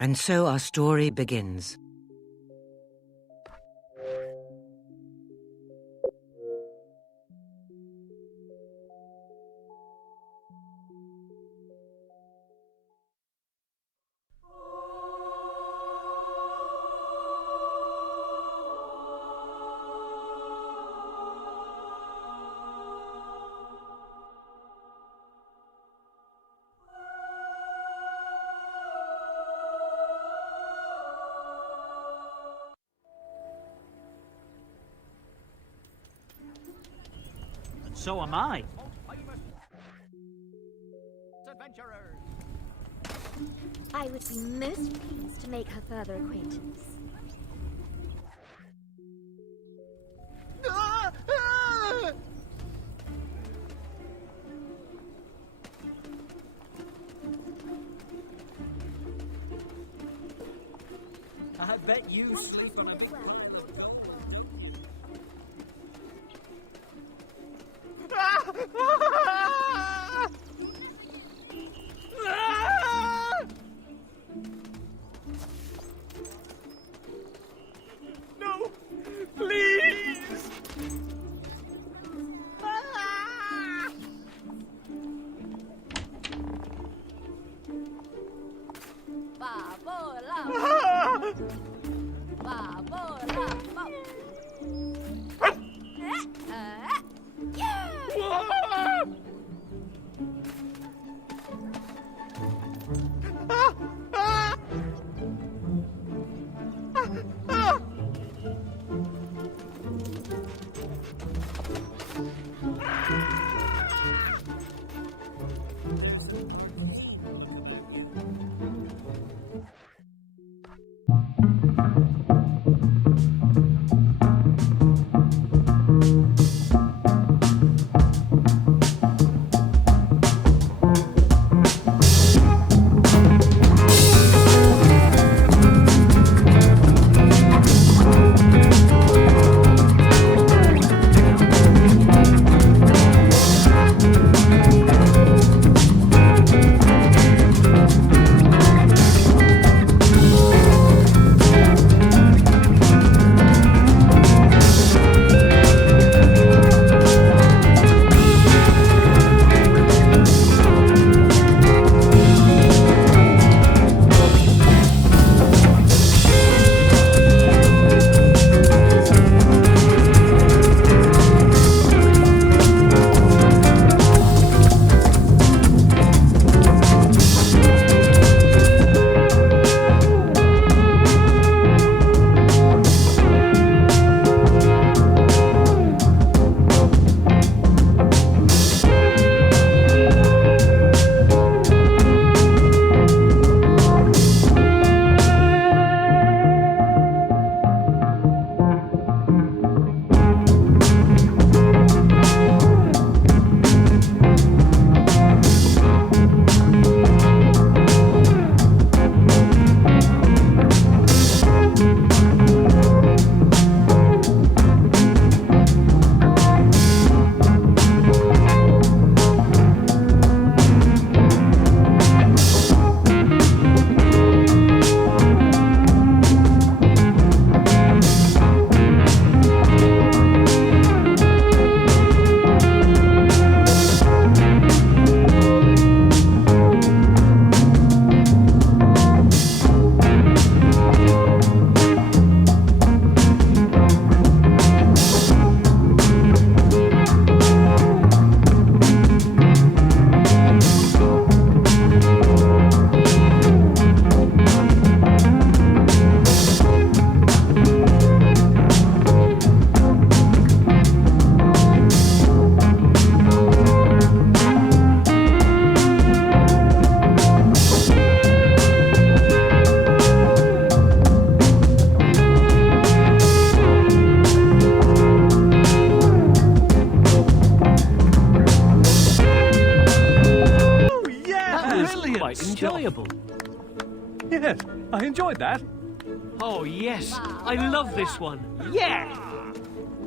And so our story begins. So am I. Adventurers. I would be most pleased to make her further acquaintance. I bet you sleep on a... No, please. quite enjoyable. Yes, I enjoyed that. Oh, yes. I love this one. Yeah!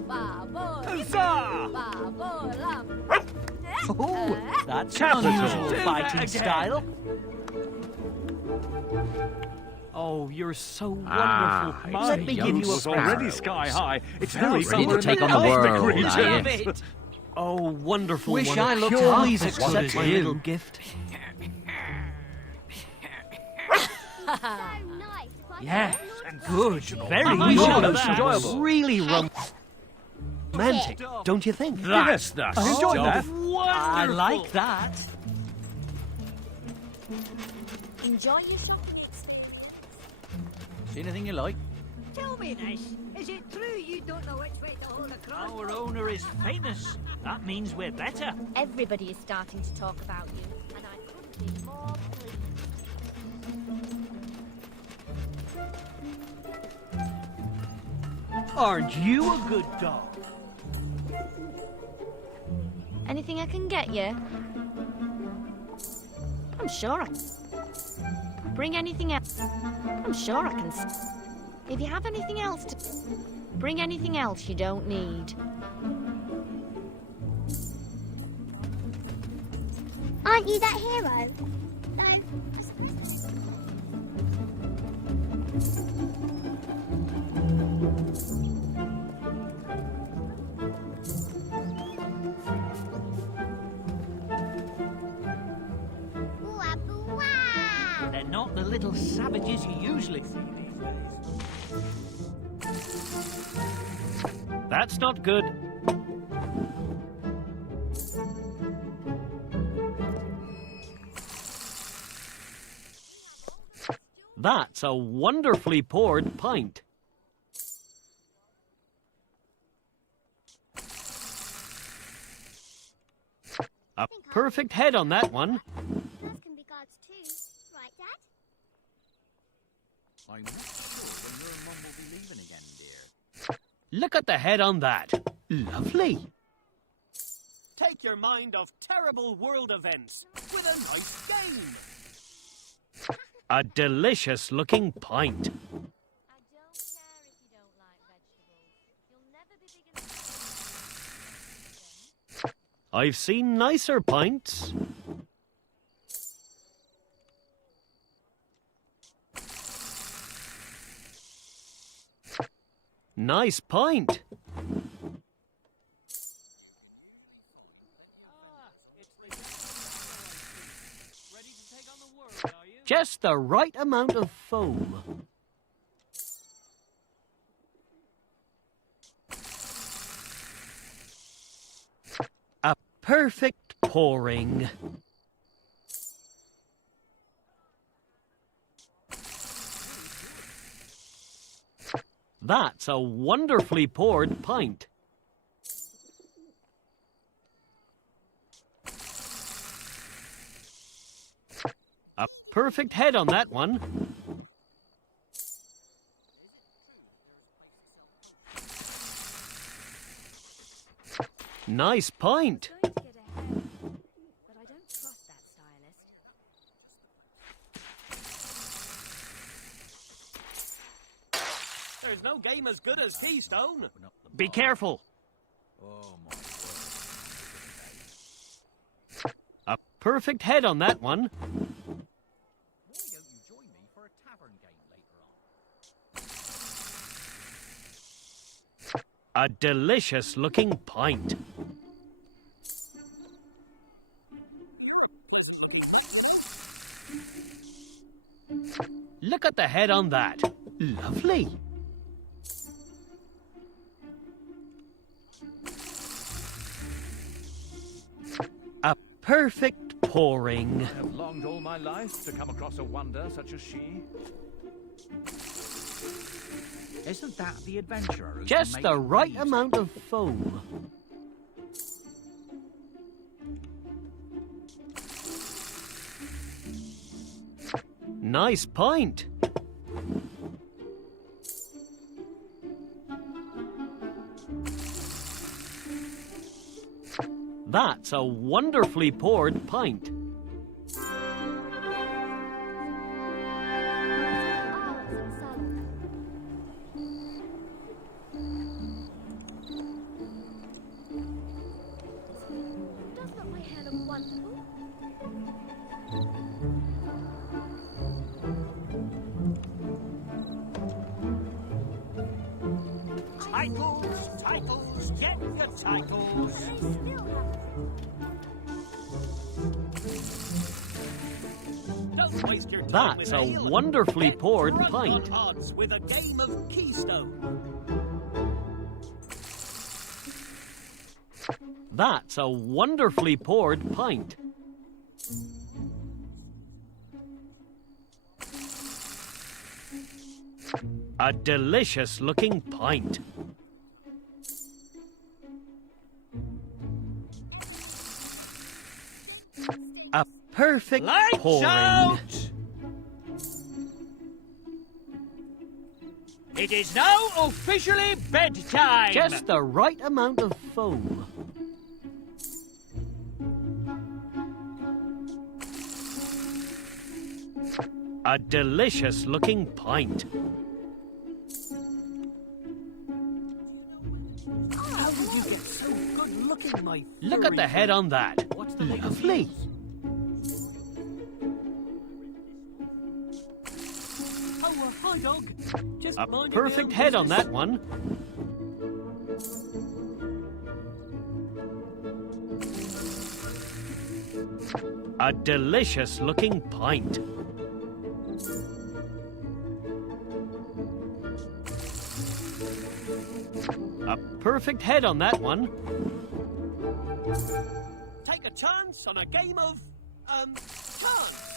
Huzzah! Oh, that's Capital. unusual Do fighting that again. style. Oh, you're so wonderful. Ah, Let me give you a was already present. sky high. It's Very now ready somewhere to in take the on the cosmic world, regions. I Love it. Oh, wonderful. Wish wonderful. I looked Please half as accept good as my you. little gift. Yes, good. Very I good. know That that. was Enjoyable. really romantic, don't you think? Yes, I enjoyed that. Wonderful. I like that. Enjoy your shopping. See anything you like? Tell me this, is it true you don't know which way to hold a crossbow? Our owner is famous. That means we're better. Everybody is starting to talk about you, and I couldn't be more pleased. Aren't you a good dog? Anything I can get you? I'm sure I can. Bring anything else. I'm sure I can. If you have anything else to... Bring anything else you don't need. Aren't you that hero? No. They're not the little savages you usually see these days. That's not good. That's a wonderfully poured pint. A perfect head on that one. Those can be gods too, right, Dad? I'm not sure when your mum will be leaving again, dear. Look at the head on that. Lovely. Take your mind off terrible world events with a nice game. A delicious looking pint. I don't care if you don't like vegetables. You'll never be big enough. I've seen nicer pints. Nice pint. Just the right amount of foam. A perfect pouring. That's a wonderfully poured pint. A perfect head on that one. Nice pint. Going to get ahead, but I don't trust that stylist. There's no game as good as Keystone. Be careful. Oh my word. A perfect head on that one. Why don't you join me for a tavern game later on? A delicious looking pint. Look at the head on that. Lovely. A perfect pouring. I have longed all my life to come across a wonder such as she. Isn't that the adventurer who Just can the make right music? amount of foam. Nice pint. That's a wonderfully poured pint. Does not my hair look wonderful? titles. Don't waste your time That's with a ale. wonderfully Get poured drunk pint. on odds with a game of Keystone. That's a wonderfully poured pint. A delicious looking pint. A perfect Lights pouring. out! It is now officially bedtime. Just the right amount of foam. A delicious looking pint. How did you get so good looking, my Look at the head on that. What's the latest Lovely. news? Oh, hi, dog. Just A minding my perfect own head on business. that one. A delicious looking pint. A perfect head on that one. Take a chance on a game of, chance.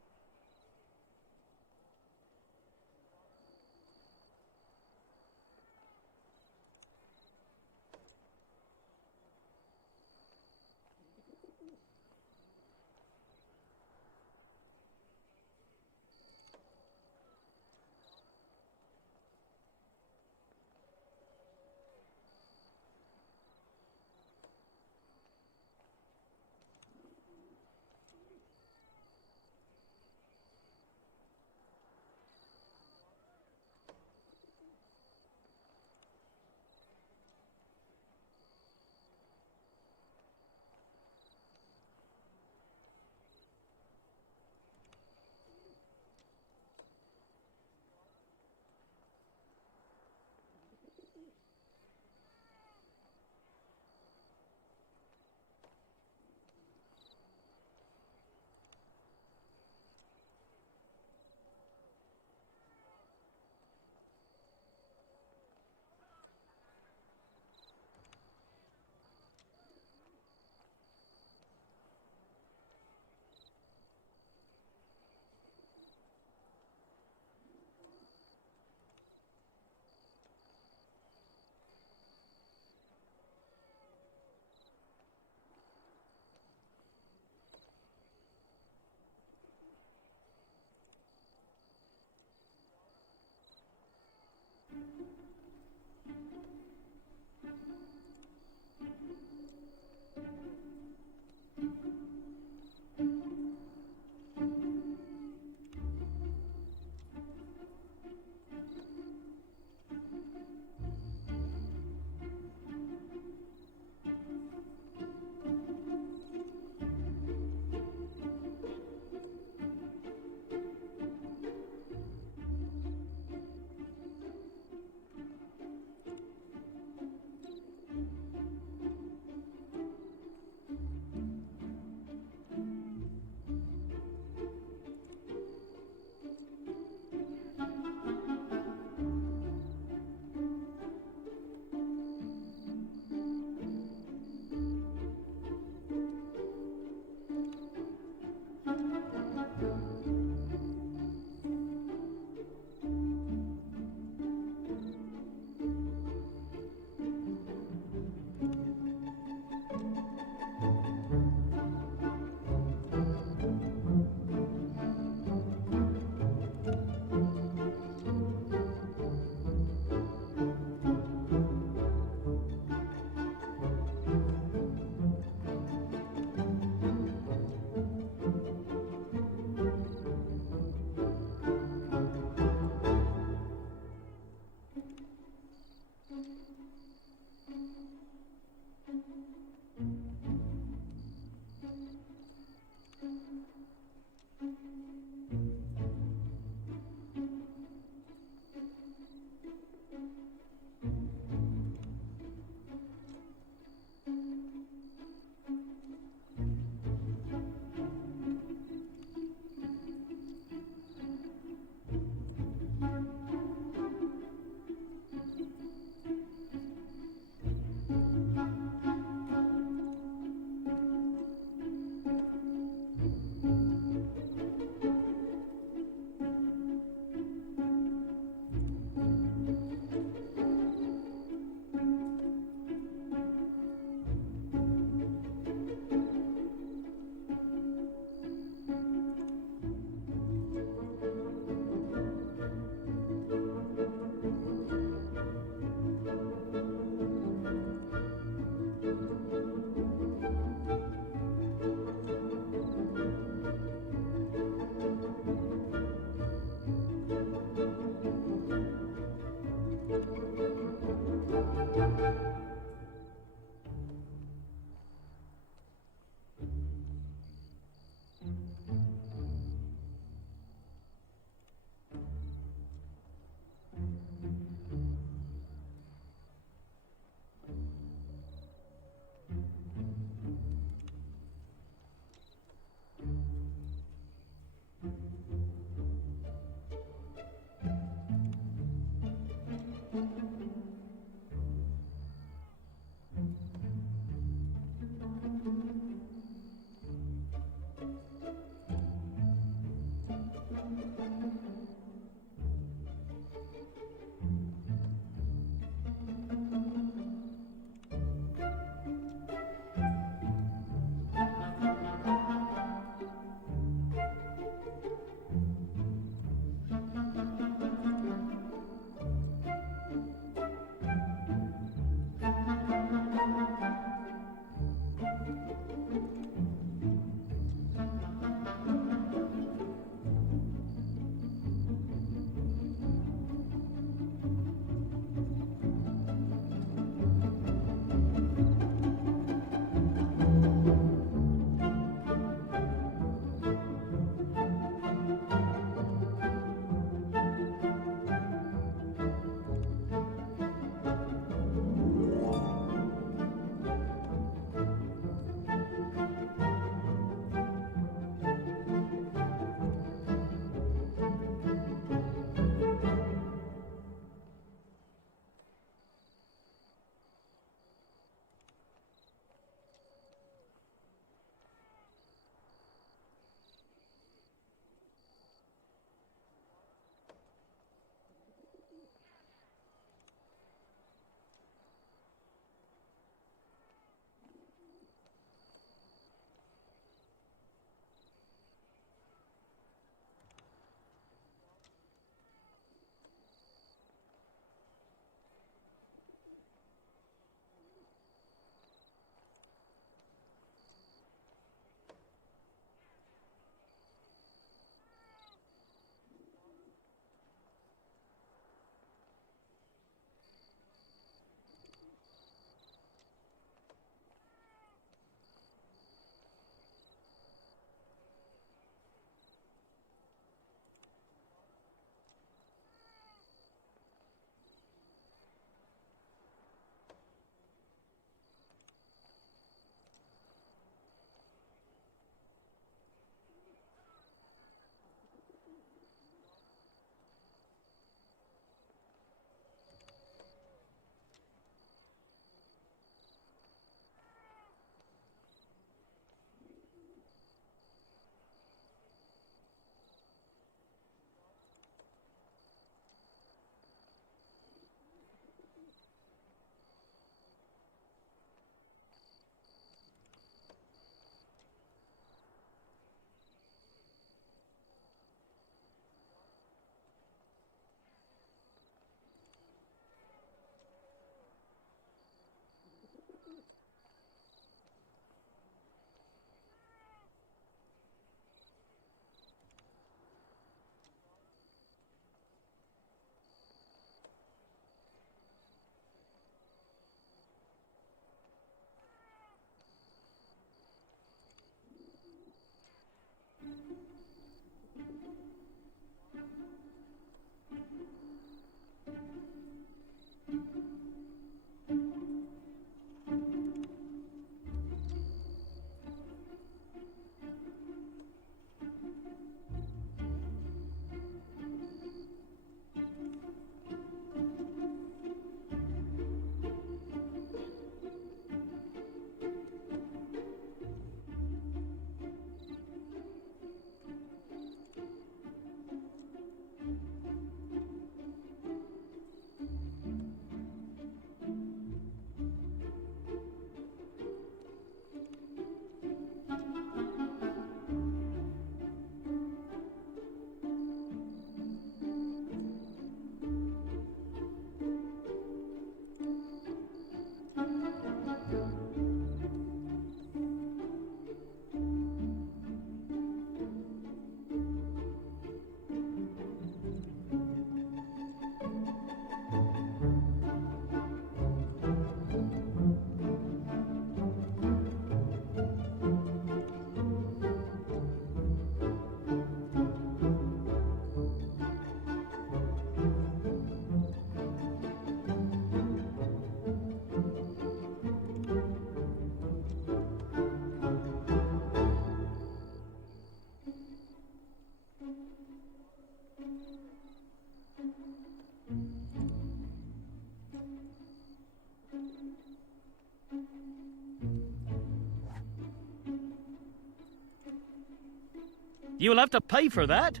You'll have to pay for that.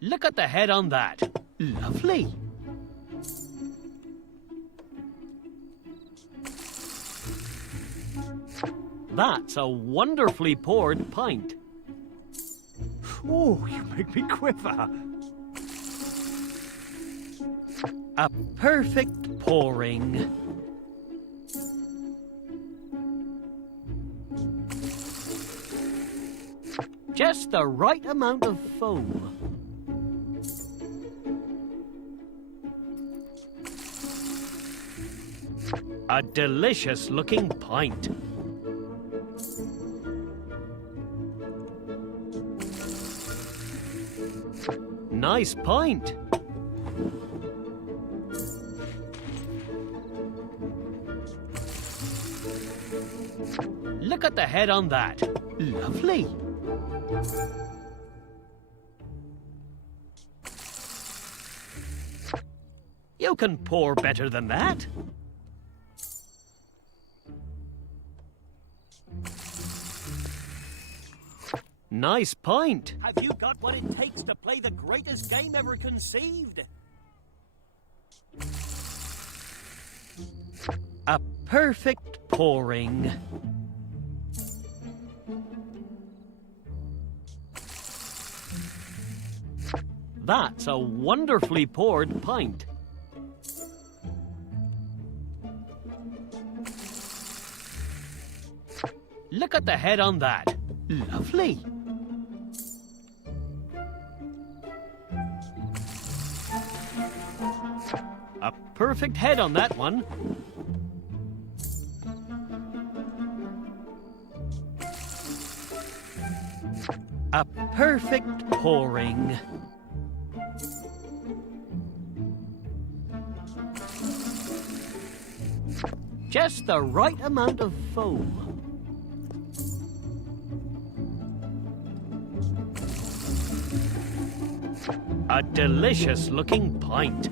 Look at the head on that. Lovely. That's a wonderfully poured pint. Oh, you make me quiver. A perfect pouring. Just the right amount of foam. A delicious looking pint. Nice pint. Look at the head on that. Lovely. You can pour better than that. Nice pint. Have you got what it takes to play the greatest game ever conceived? A perfect pouring. That's a wonderfully poured pint. Look at the head on that. Lovely. A perfect head on that one. A perfect pouring. Just the right amount of foam. A delicious looking pint.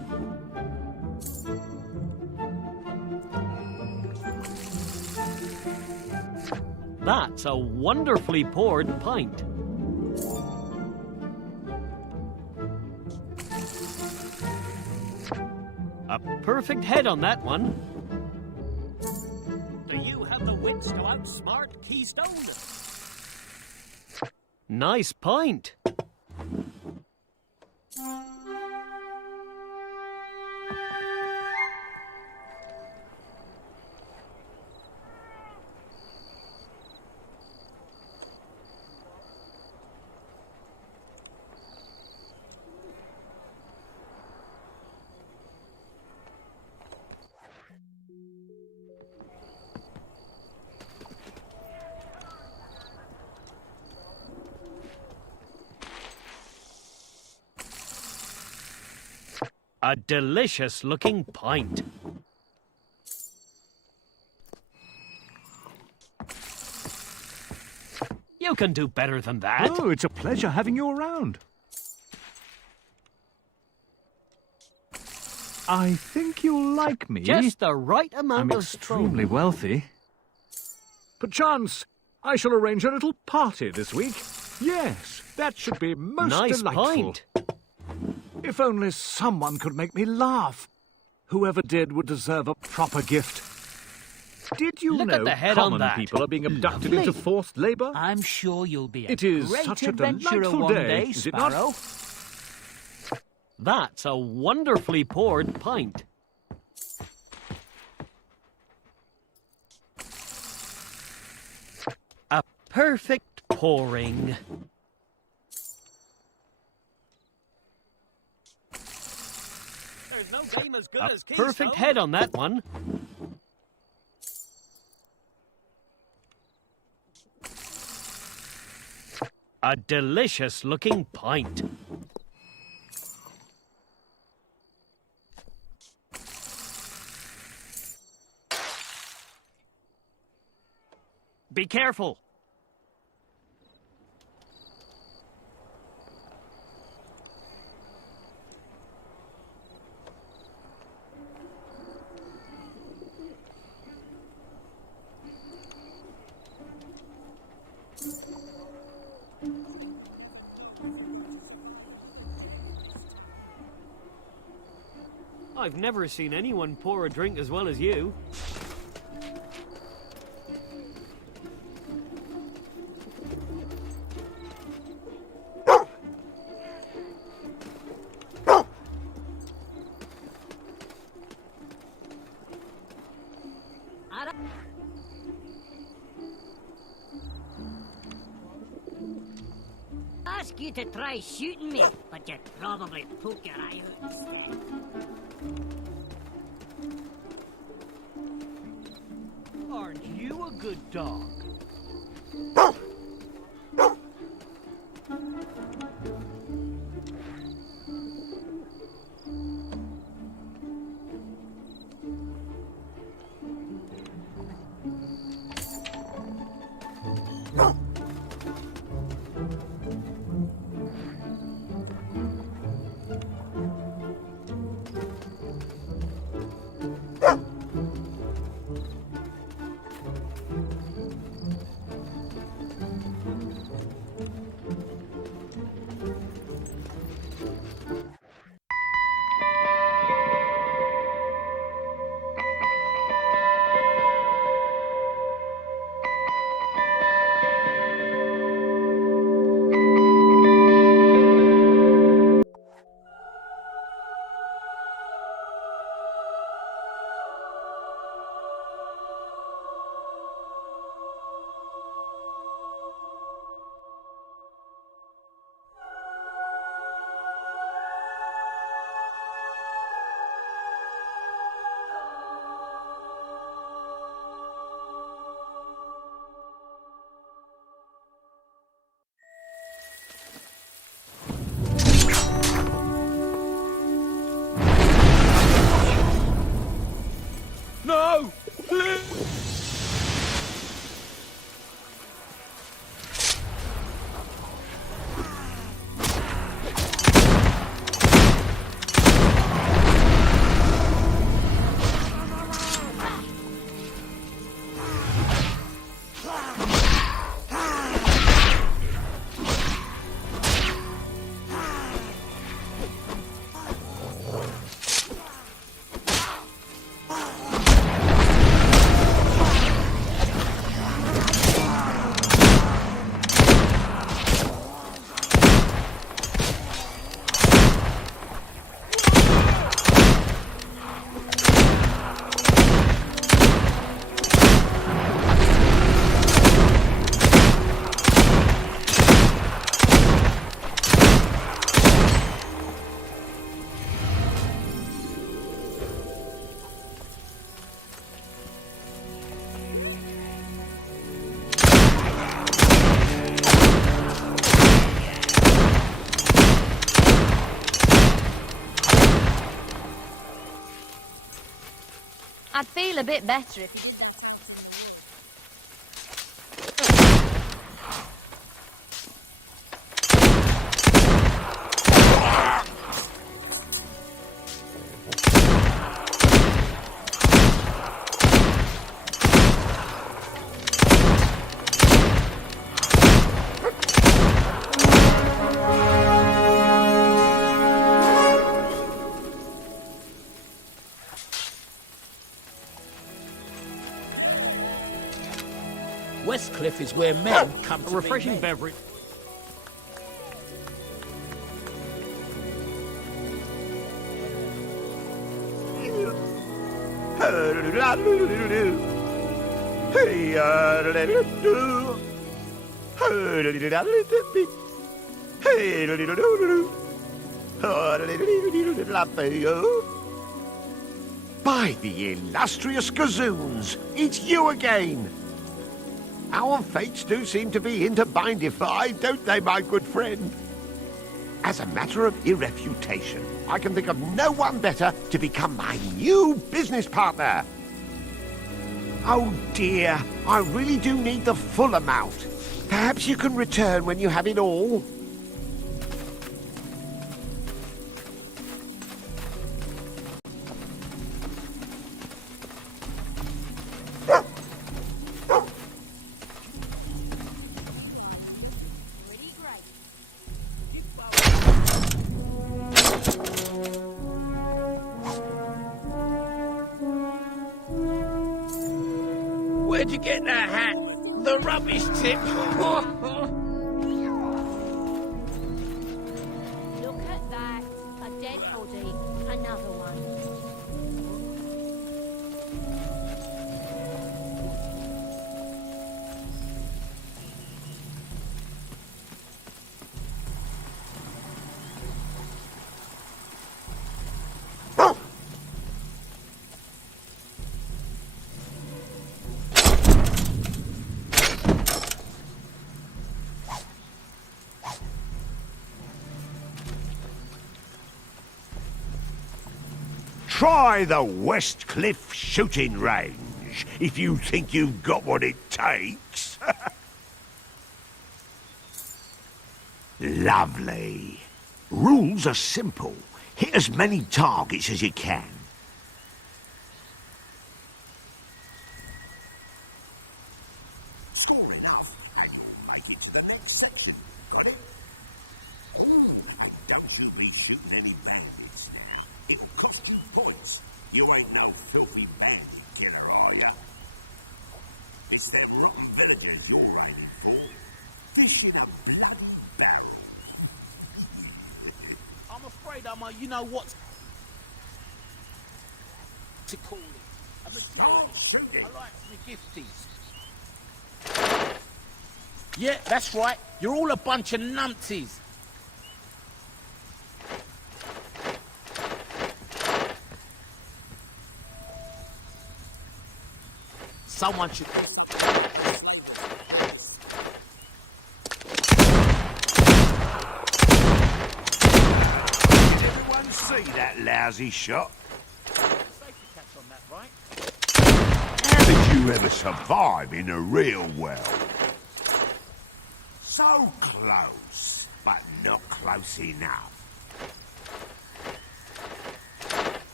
That's a wonderfully poured pint. A perfect head on that one. Do you have the wits to outsmart Keystone? Nice pint. A delicious looking pint. You can do better than that. Oh, it's a pleasure having you around. I think you'll like me. Just the right amount I'm of extremely foam. wealthy. Perchance, I shall arrange a little party this week. Yes, that should be most Nice delightful. pint. If only someone could make me laugh. Whoever did would deserve a proper gift. Did you Look know at the head on common that. people are being abducted Lovely. into forced labour? I'm sure you'll be a It is great such a adventurer delightful one day, day, is it not? Sparrow. That's a wonderfully poured pint. A perfect pouring. There's no game as good A as Keystone. perfect head on that one. A delicious looking pint. Be careful. I've never seen anyone pour a drink as well as you. Ask you to try shooting me, but you'd probably poke your eye out instead. Aren't you a good dog? No! I'd feel a bit better if you did that. Westcliff is where men come A to refreshing be men. beverage. By the illustrious gazoons, it's you again! Our fates do seem to be interbindified, don't they, my good friend? As a matter of irrefutation, I can think of no one better to become my new business partner. Oh dear, I really do need the full amount. Perhaps you can return when you have it all. Forget that hat. The rubbish tip. Look at that. A dead body. Another one. Try the West Cliff shooting range, if you think you've got what it takes. Lovely. Rules are simple. Hit as many targets as you can. Score enough, and you'll make it to the next section. Got it? Oh, and don't you be shooting any bandits now. It'll cost you points. You ain't no filthy bandit killer, are ya? It's them rotten villagers you're aiming for. Fish in a bloody barrel. I'm afraid I'm you know what to call it. A material. Shooting. I like the gifties. Yeah, that's right. You're all a bunch of numpties. Someone should... Did everyone see that lousy shot? Safety catch on that, right? How did you ever survive in a real well? So close, but not close enough.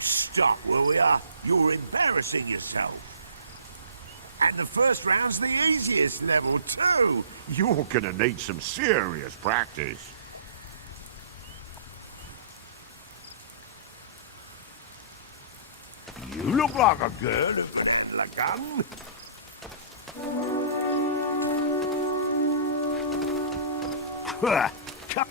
Stop, will ya? You're embarrassing yourself. And the first round's the easiest level, too. You're gonna need some serious practice. You look like a girl who can handle a gun. Come.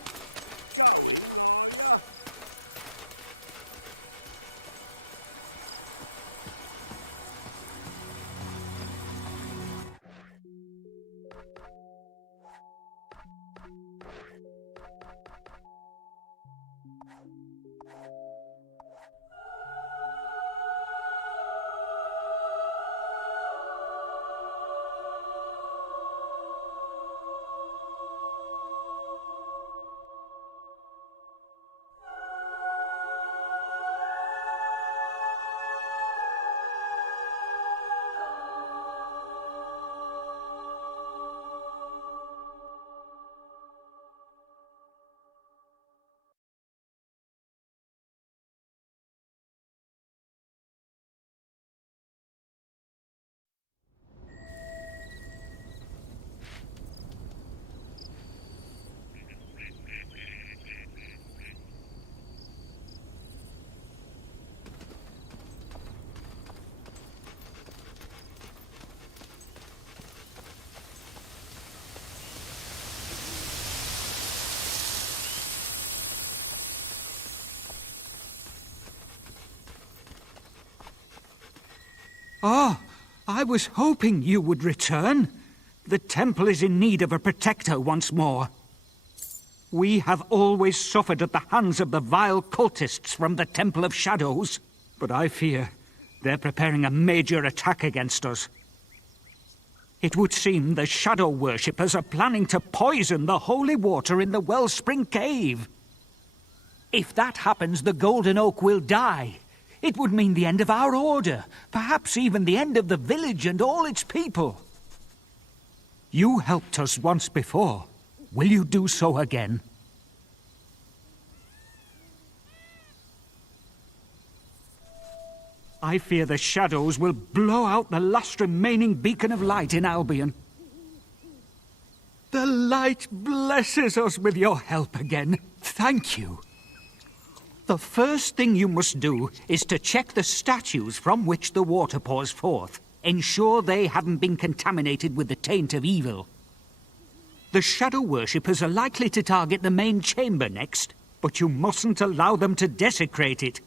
Oh, I was hoping you would return. The temple is in need of a protector once more. We have always suffered at the hands of the vile cultists from the Temple of Shadows, but I fear they're preparing a major attack against us. It would seem the Shadow Worshippers are planning to poison the holy water in the Wellspring Cave. If that happens, the Golden Oak will die. It would mean the end of our order, perhaps even the end of the village and all its people. You helped us once before. Will you do so again? I fear the shadows will blow out the last remaining beacon of light in Albion. The light blesses us with your help again. Thank you. The first thing you must do is to check the statues from which the water pours forth. Ensure they haven't been contaminated with the taint of evil. The shadow worshippers are likely to target the main chamber next, but you mustn't allow them to desecrate it.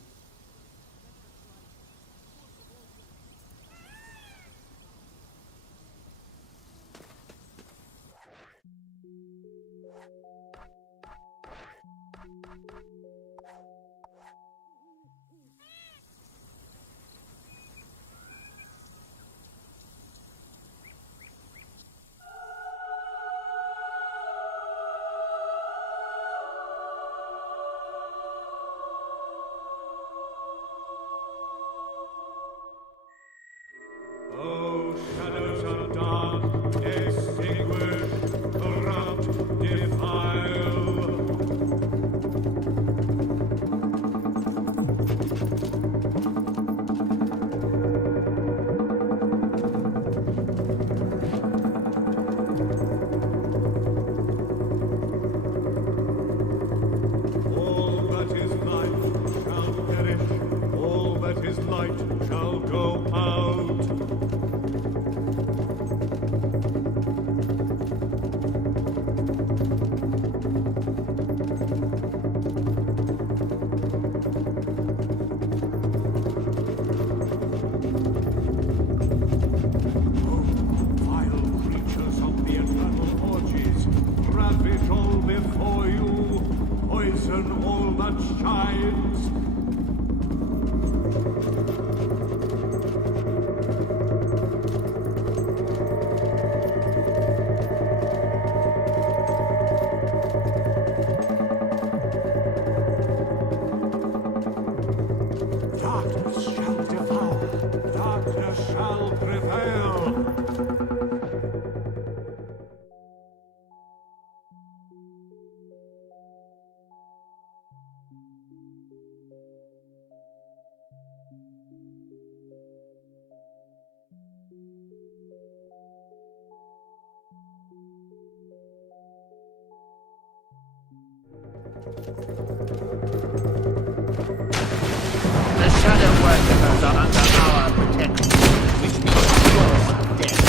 The shadow worshippers are under our protection, which means your death.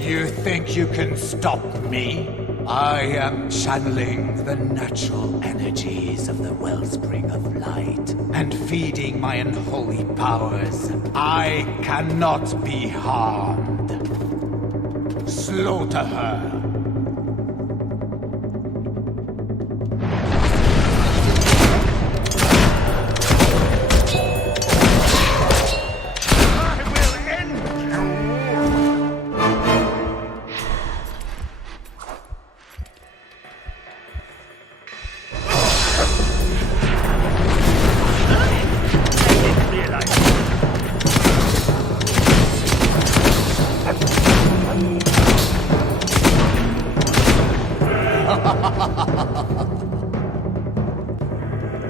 You think you can stop me? I am channeling the natural energies of the wellspring of light, and feeding my unholy powers, I cannot be harmed. Slaughter her.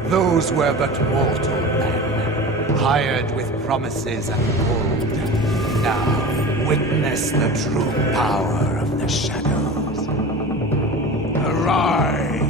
Those were but mortal men, hired with promises and gold. Now, witness the true power of the shadows. Arise!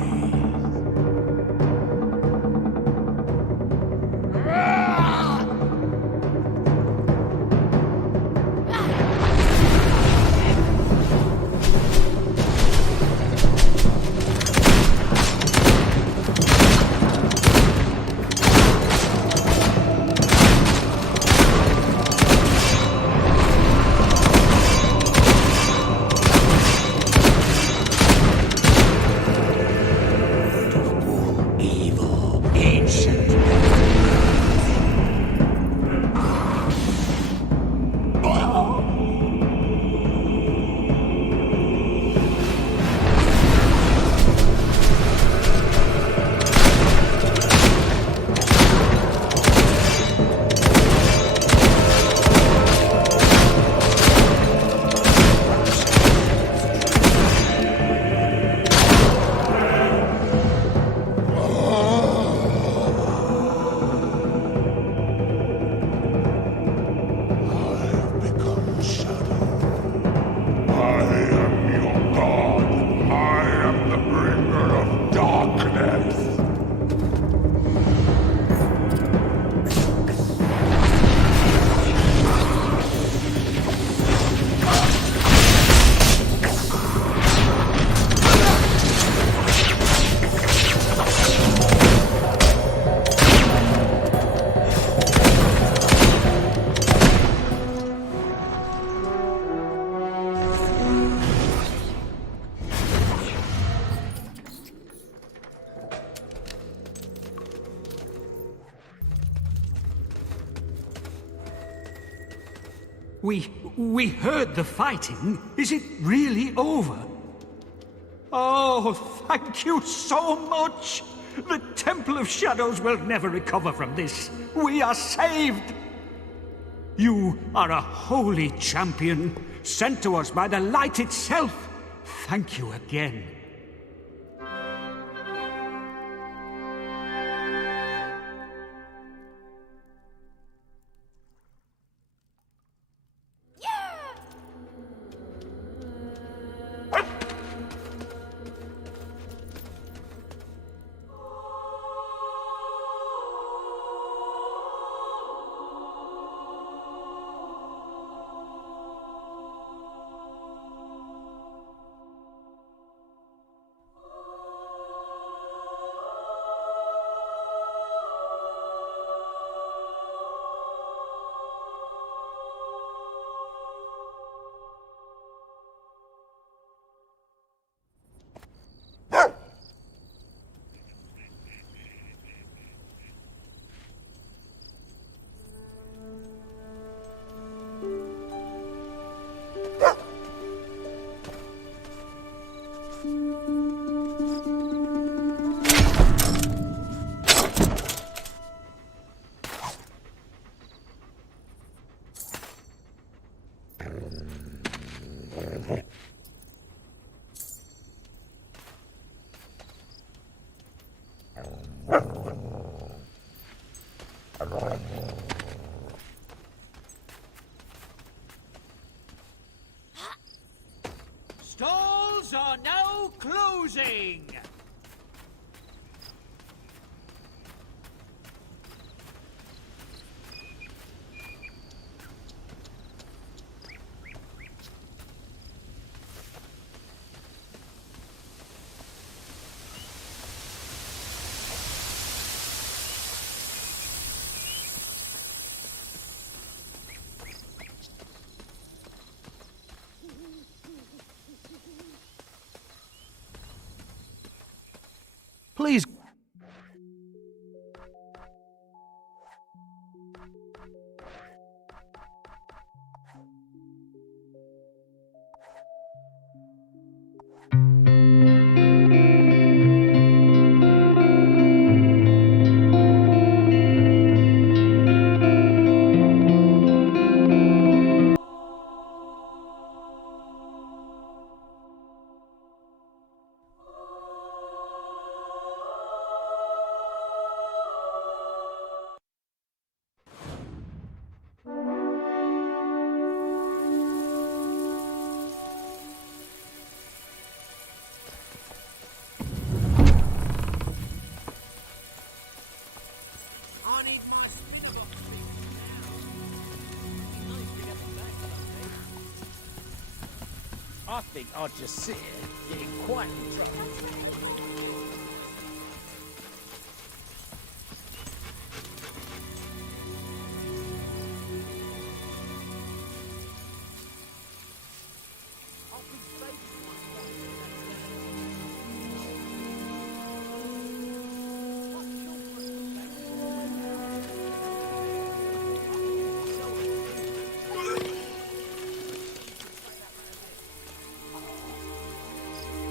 We heard the fighting. Is it really over? Oh, thank you so much! The Temple of Shadows will never recover from this. We are saved! You are a holy champion, sent to us by the light itself. Thank you again. Stalls are now closing! I think I'll just sit here, getting quite in trouble.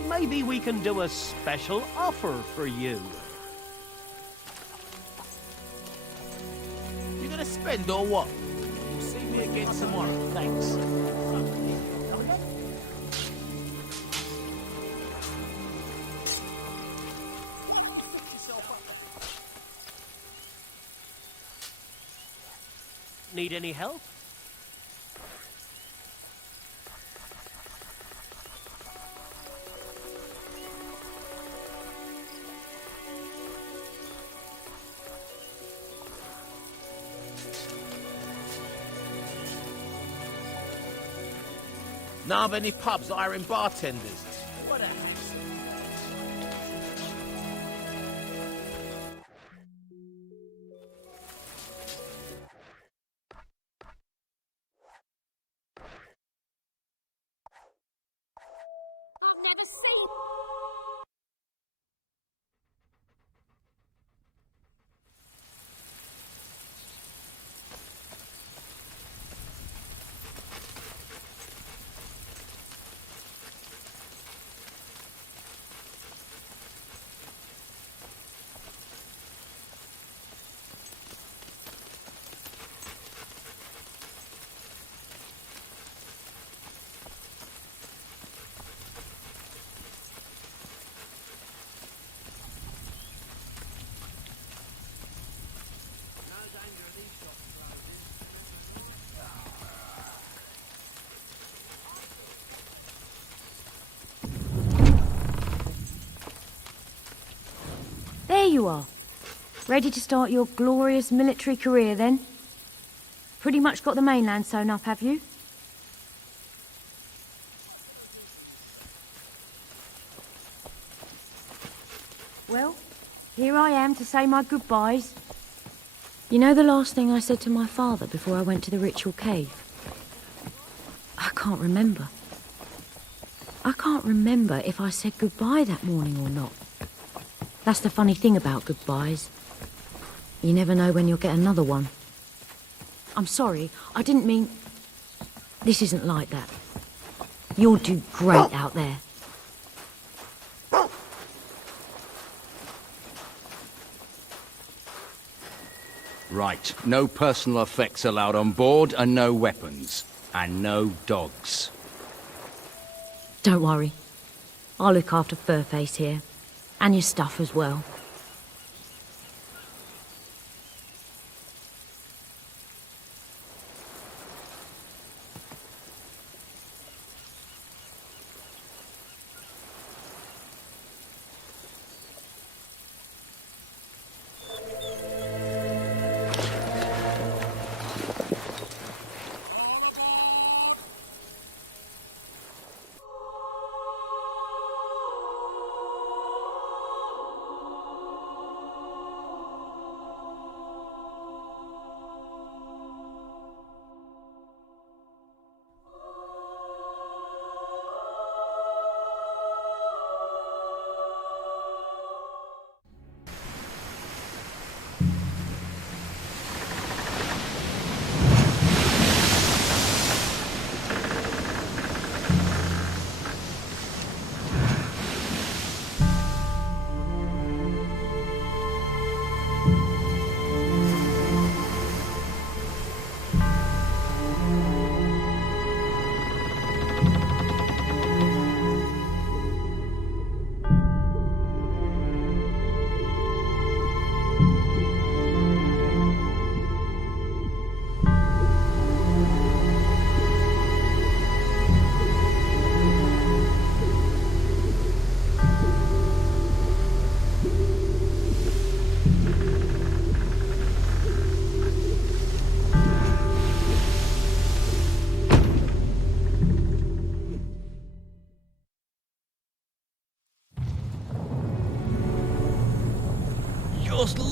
Maybe we can do a special offer for you. You gonna spend or what? You'll see me again tomorrow. Thanks. Need any help? Know of any pubs hiring bartenders? What a hassle. I've never seen... There you are. Ready to start your glorious military career then? Pretty much got the mainland sewn up, have you? Well, here I am to say my goodbyes. You know the last thing I said to my father before I went to the ritual cave? I can't remember. I can't remember if I said goodbye that morning or not. That's the funny thing about goodbyes. You never know when you'll get another one. I'm sorry, I didn't mean... This isn't like that. You'll do great out there. Right, no personal effects allowed on board, and no weapons. And no dogs. Don't worry. I'll look after Furface here. And your stuff as well.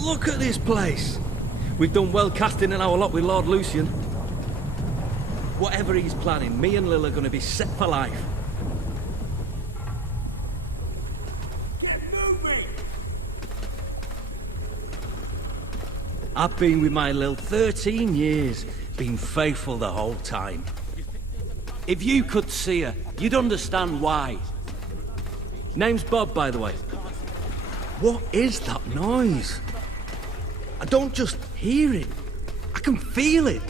Look at this place. We've done well casting in our lot with Lord Lucian. Whatever he's planning, me and Lil are going to be set for life. Get moving! I've been with my Lil 13 years, been faithful the whole time. If you could see her, you'd understand why. Name's Bob, by the way. What is that noise? I don't just hear it, I can feel it.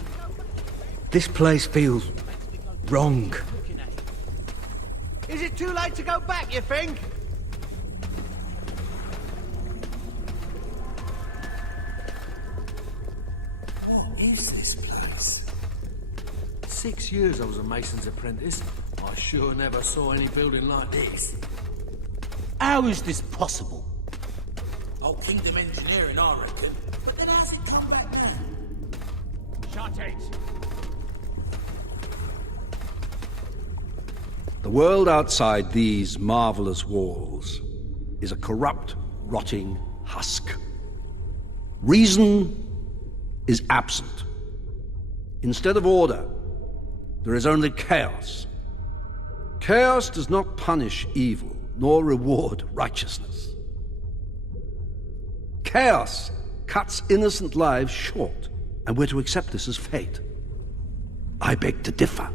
This place feels wrong. Is it too late to go back, you think? What is this place? 6 years I was a mason's apprentice. I sure never saw any building like this. How is this possible? Old Kingdom Engineering, I reckon. But then how's it come back now? Shut it! The world outside these marvelous walls is a corrupt, rotting husk. Reason is absent. Instead of order, there is only chaos. Chaos does not punish evil, nor reward righteousness. Chaos cuts innocent lives short, and we're to accept this as fate. I beg to differ.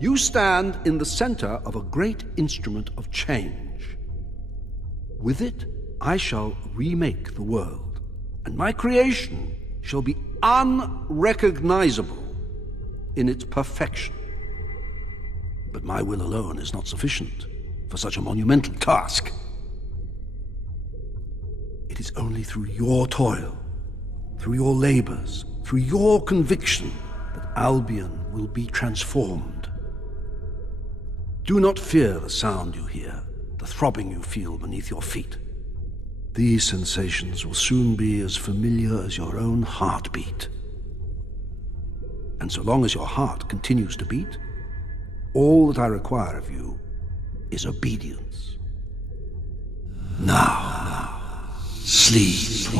You stand in the center of a great instrument of change. With it, I shall remake the world, and my creation shall be unrecognizable in its perfection. But my will alone is not sufficient for such a monumental task. It is only through your toil, through your labors, through your conviction, that Albion will be transformed. Do not fear the sound you hear, the throbbing you feel beneath your feet. These sensations will soon be as familiar as your own heartbeat. And so long as your heart continues to beat, all that I require of you is obedience. Now, sleep.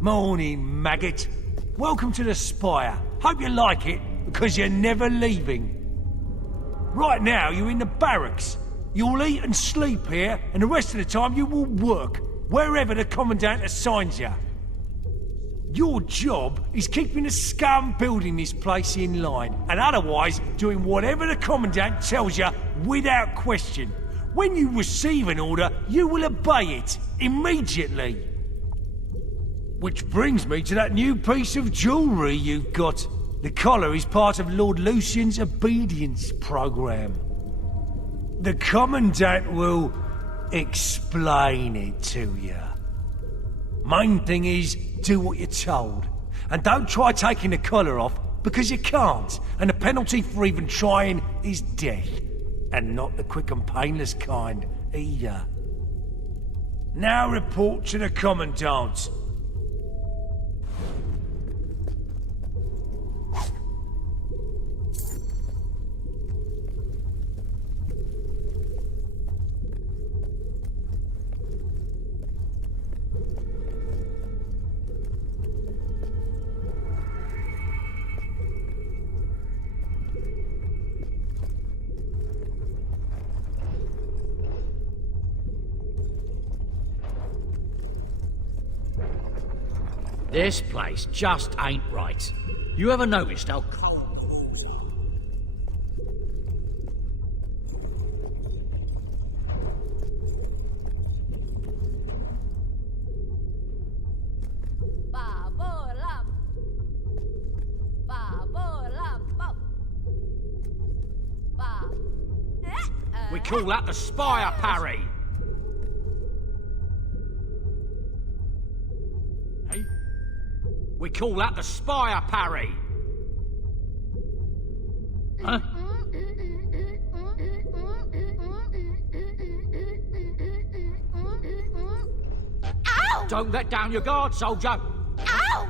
Morning, maggot. Welcome to the Spire. Hope you like it, because you're never leaving. Right now, you're in the barracks. You'll eat and sleep here, and the rest of the time you will work, wherever the Commandant assigns you. Your job is keeping the scum building this place in line, and otherwise doing whatever the Commandant tells you without question. When you receive an order, you will obey it immediately. Which brings me to that new piece of jewellery you've got. The collar is part of Lord Lucian's obedience program. The Commandant will explain it to you. Main thing is, do what you're told. And don't try taking the collar off, because you can't. And the penalty for even trying is death. And not the quick and painless kind, either. Now report to the Commandant. This place just ain't right. You ever noticed how cold the rooms are? We call that the Spire Parry. Hey? We call that the Spire Parry. Huh? Don't let down your guard, soldier. Ow!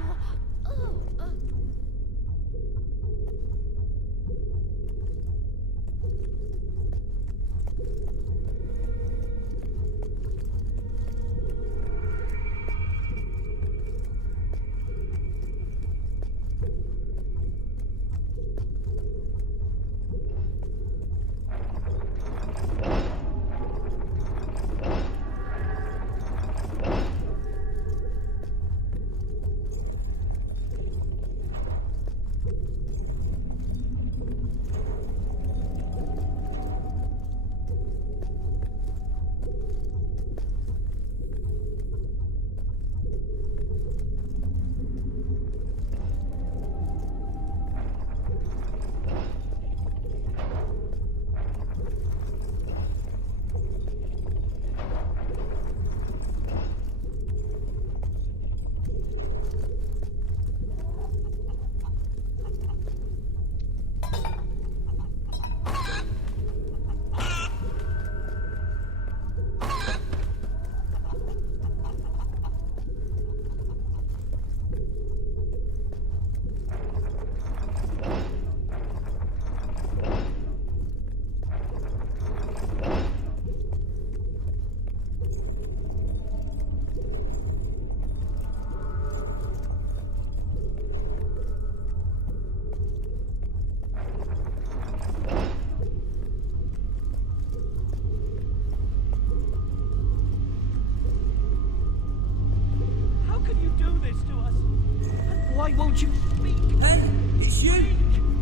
Why won't you speak? Hey, it's you.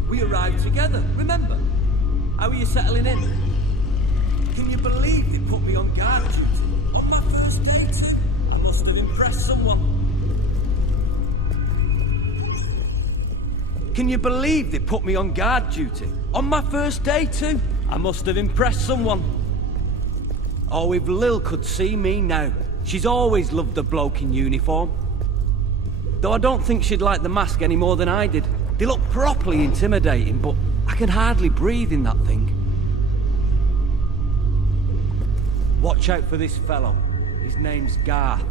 We arrived together, remember? How are you settling in? Can you believe they put me on guard duty on my first day, too? I must have impressed someone. Can you believe they put me on guard duty on my first day, too? I must have impressed someone. Oh, if Lil could see me now. She's always loved the bloke in uniform. Though I don't think she'd like the mask any more than I did. They look properly intimidating, but I can hardly breathe in that thing. Watch out for this fellow. His name's Garth.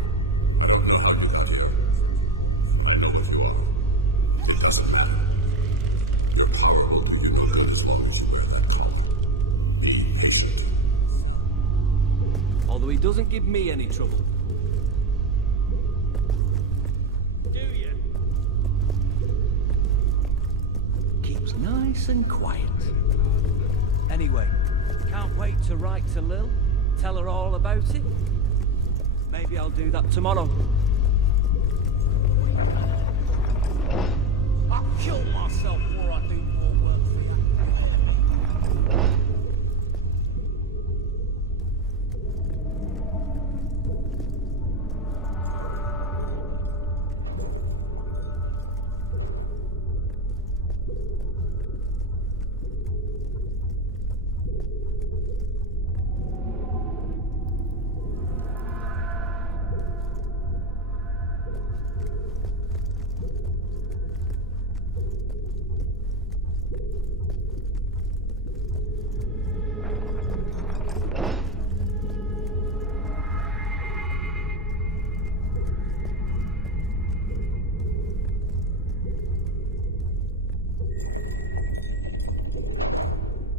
Although he doesn't give me any trouble. Keeps nice and quiet. Anyway, can't wait to write to Lil, tell her all about it. Maybe I'll do that tomorrow. I'll kill myself before I do more work for you.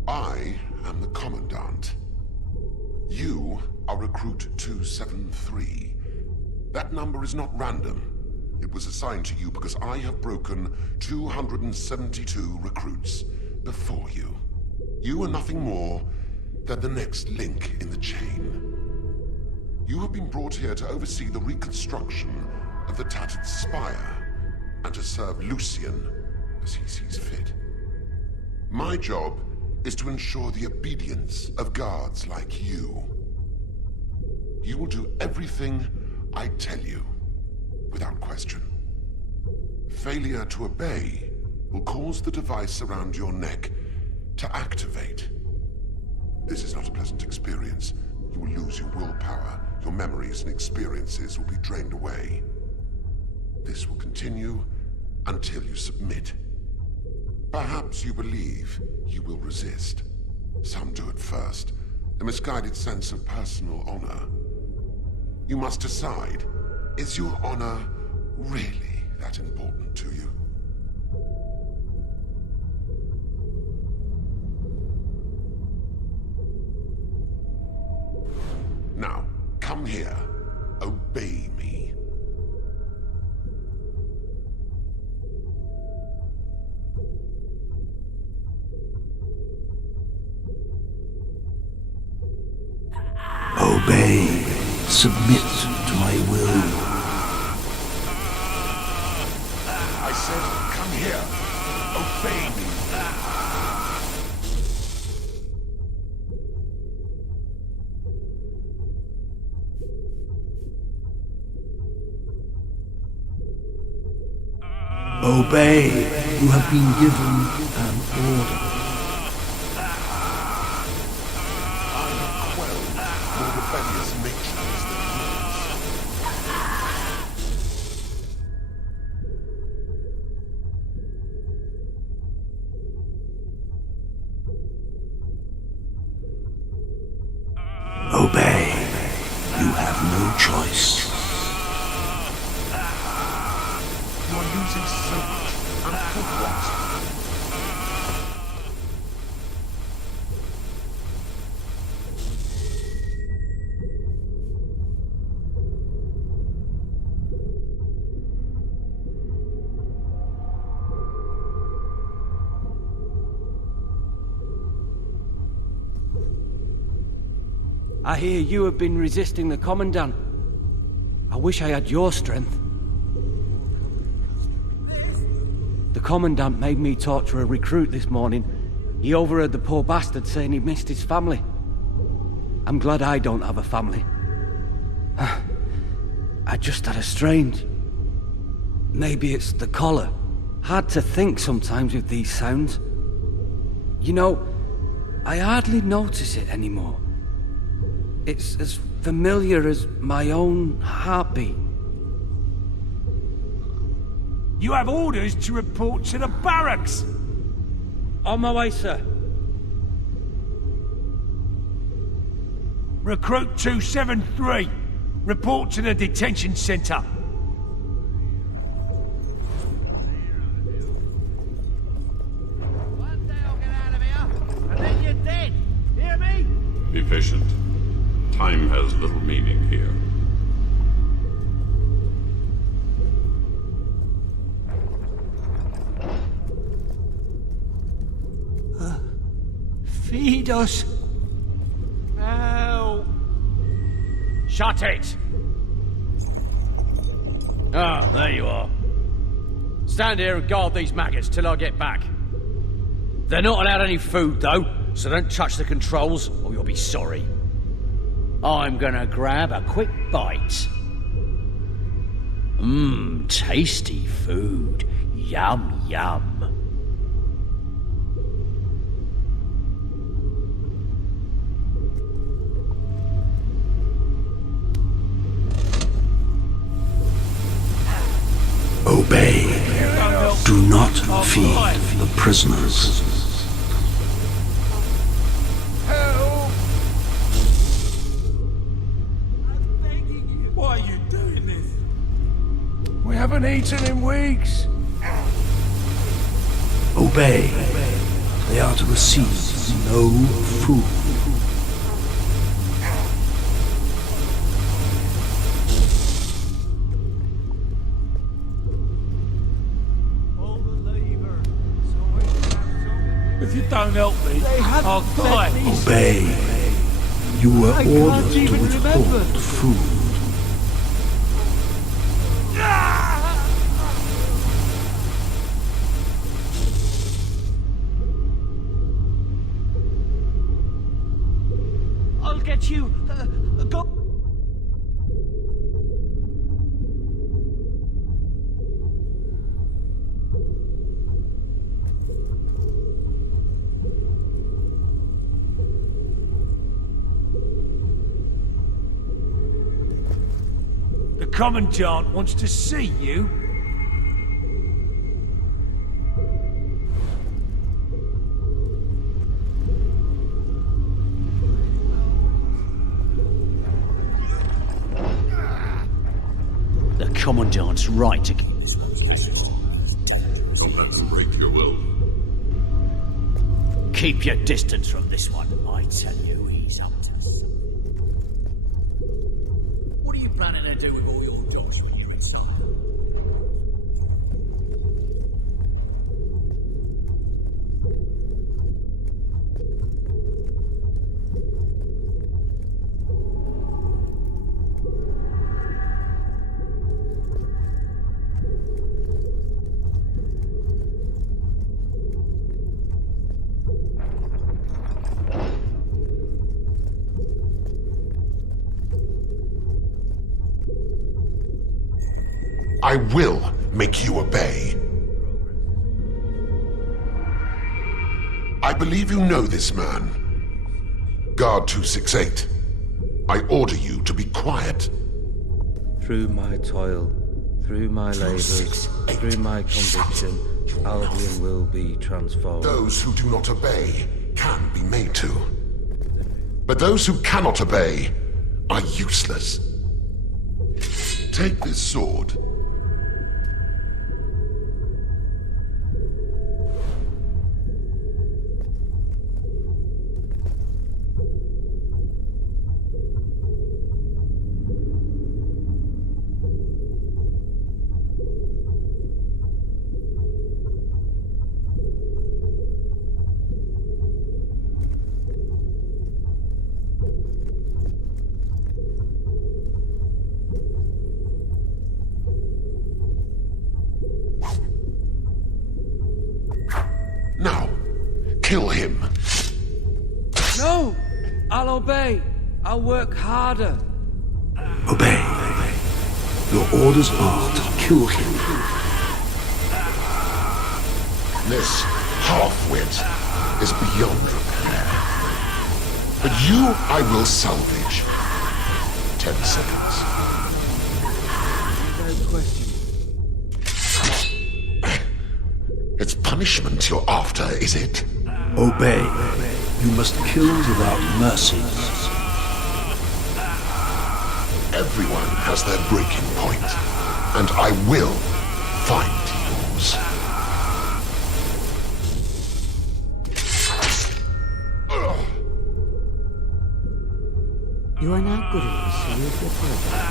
I am the Commandant. You are Recruit 273. That number is not random. It was assigned to you because I have broken 272 recruits before you. You are nothing more than the next link in the chain. You have been brought here to oversee the reconstruction of the Tattered Spire and to serve Lucian as he sees fit. My job is to ensure the obedience of guards like you. You will do everything I tell you, without question. Failure to obey will cause the device around your neck to activate. This is not a pleasant experience. You will lose your willpower, your memories and experiences will be drained away. This will continue until you submit. Perhaps you believe you will resist. Some do at first, a misguided sense of personal honor. You must decide, Is your honor really that important to you? Now, come here. Obey me. Obey. Submit to my will. I said, come here. Obey me. Obey. You have been given an order. More rebellious natures than Obey. You have no choice. You are losing so much. And for what? I hear you have been resisting the Commandant. I wish I had your strength. The Commandant made me torture a recruit this morning. He overheard the poor bastard saying he missed his family. I'm glad I don't have a family. I just had a strange... Maybe it's the collar. Hard to think sometimes with these sounds. You know, I hardly notice it anymore. It's as familiar as my own heartbeat. You have orders to report to the barracks! On my way, sir. Recruit 273. Report to the detention center. One day I'll get out of here, and then you're dead. Hear me? Be patient. Time has little meaning here. Feed us. Help! Shut it! Ah, there you are. Stand here and guard these maggots till I get back. They're not allowed any food, though, so don't touch the controls or you'll be sorry. I'm gonna grab a quick bite. Mmm, tasty food. Yum, yum. Obey. Do not feed the prisoners. Why are you doing this? We haven't eaten in weeks. Obey. They are to receive no food. If you don't help me, I'll die. Obey. You were ordered to withhold food. I'll get you. Go. The Commandant wants to see you. Commandant's right to... Don't let them break your will. Keep your distance from this one. I tell you, he's up to us. What are you planning to do with all your dogs when you're inside? I will make you obey. I believe you know this man. Guard 268. I order you to be quiet. Through my toil, through my labours, through my conviction, Albion will be transformed. Those who do not obey can be made to. But those who cannot obey are useless. Take this sword. Now, kill him. No! I'll obey. I'll work harder. Obey. Your orders are to kill him. This half-wit is beyond repair. But you I will salvage. 10 seconds. No question. It's punishment you're after, is it? Obey. You must kill without mercy. Everyone has their breaking point, and I will find yours. You are now good enough to use your program.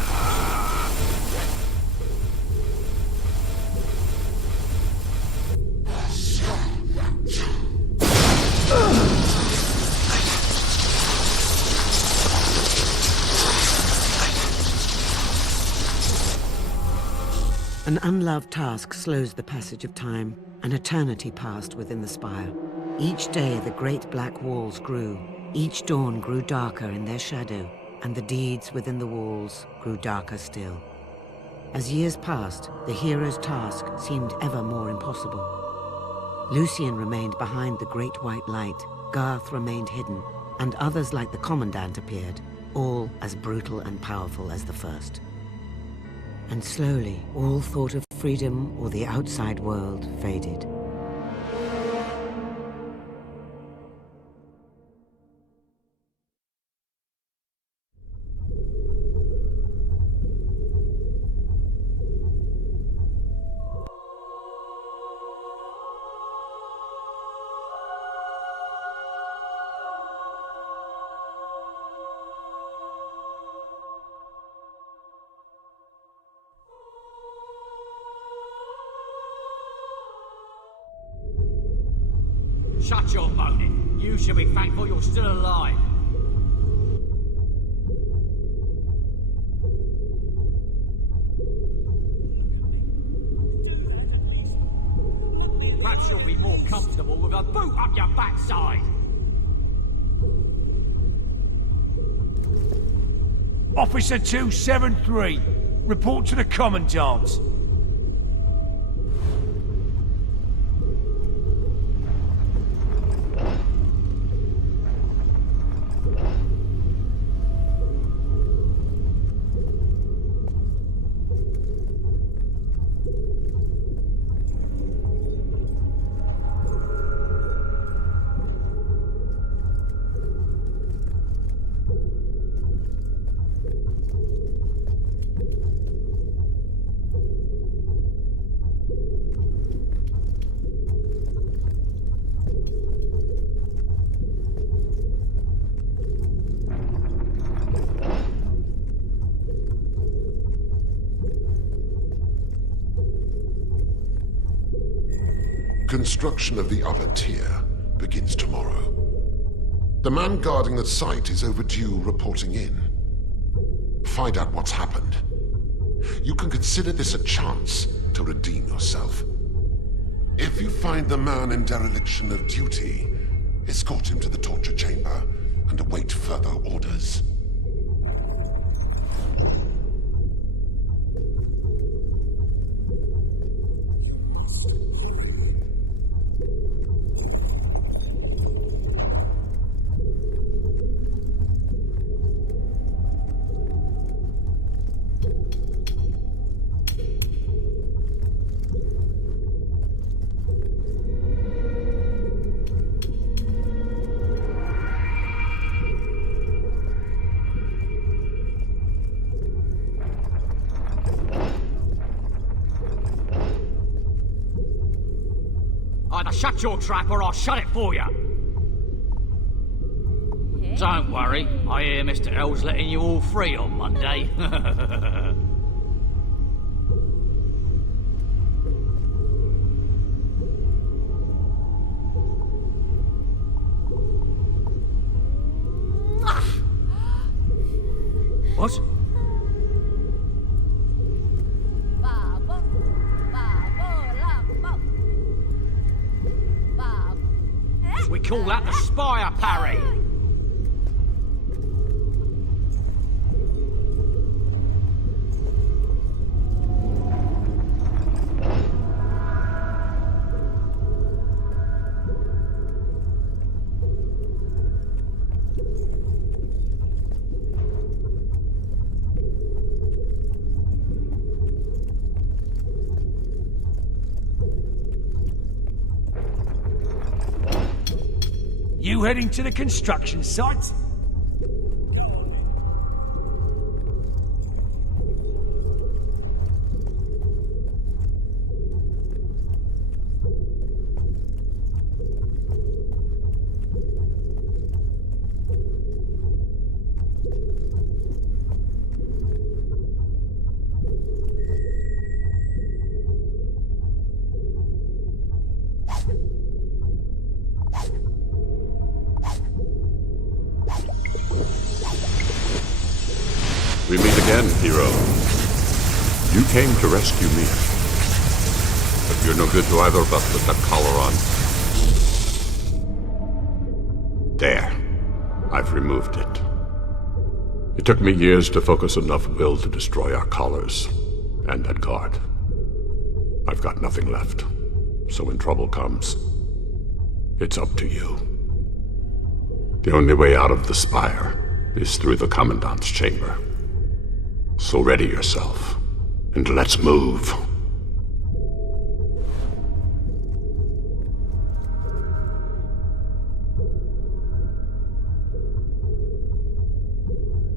An unloved task slows the passage of time. An eternity passed within the spire. Each day the great black walls grew. Each dawn grew darker in their shadow, and the deeds within the walls grew darker still. As years passed, the hero's task seemed ever more impossible. Lucian remained behind the great white light, Garth remained hidden, and others like the Commandant appeared, all as brutal and powerful as the first. And slowly, all thought of freedom or the outside world faded. Shut your moaning. You should be thankful you're still alive. Perhaps you'll be more comfortable with a boot up your backside. Officer 273, report to the Commandant. Construction of the upper tier begins tomorrow. The man guarding the site is overdue reporting in. Find out what's happened. You can consider this a chance to redeem yourself. If you find the man in dereliction of duty, escort him to the torture chamber and await further orders. Either shut your trap or I'll shut it for you. Don't worry, I hear Mr. L's letting you all free on Monday. What? We call that the Spire Parry. You heading to the construction site? We meet again, hero. You came to rescue me. But you're no good to either of us with that collar on. There. I've removed it. It took me years to focus enough will to destroy our collars and that guard. I've got nothing left. So when trouble comes, it's up to you. The only way out of the spire is through the Commandant's chamber. So ready yourself, and let's move.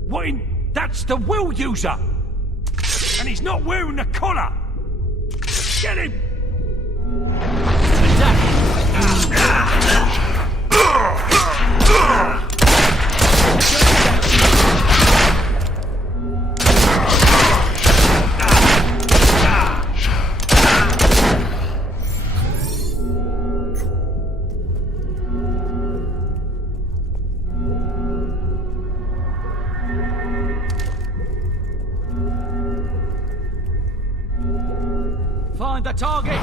What in... That's the will user! And he's not wearing a collar! Get him! Find the target!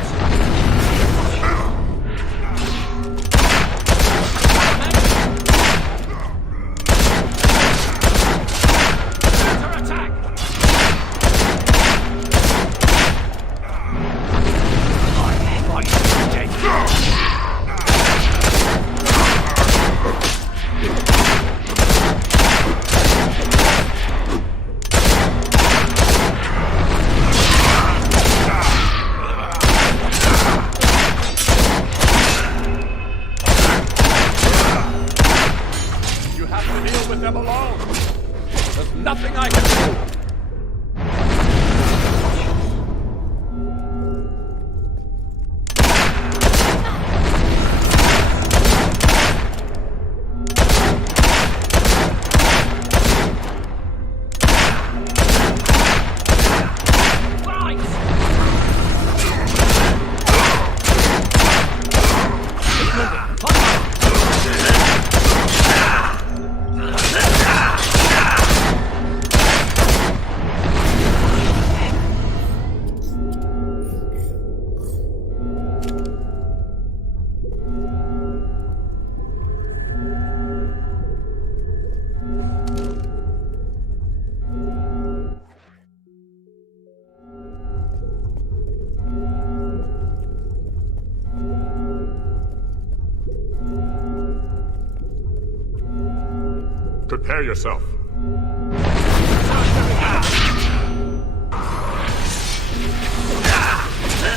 Prepare yourself.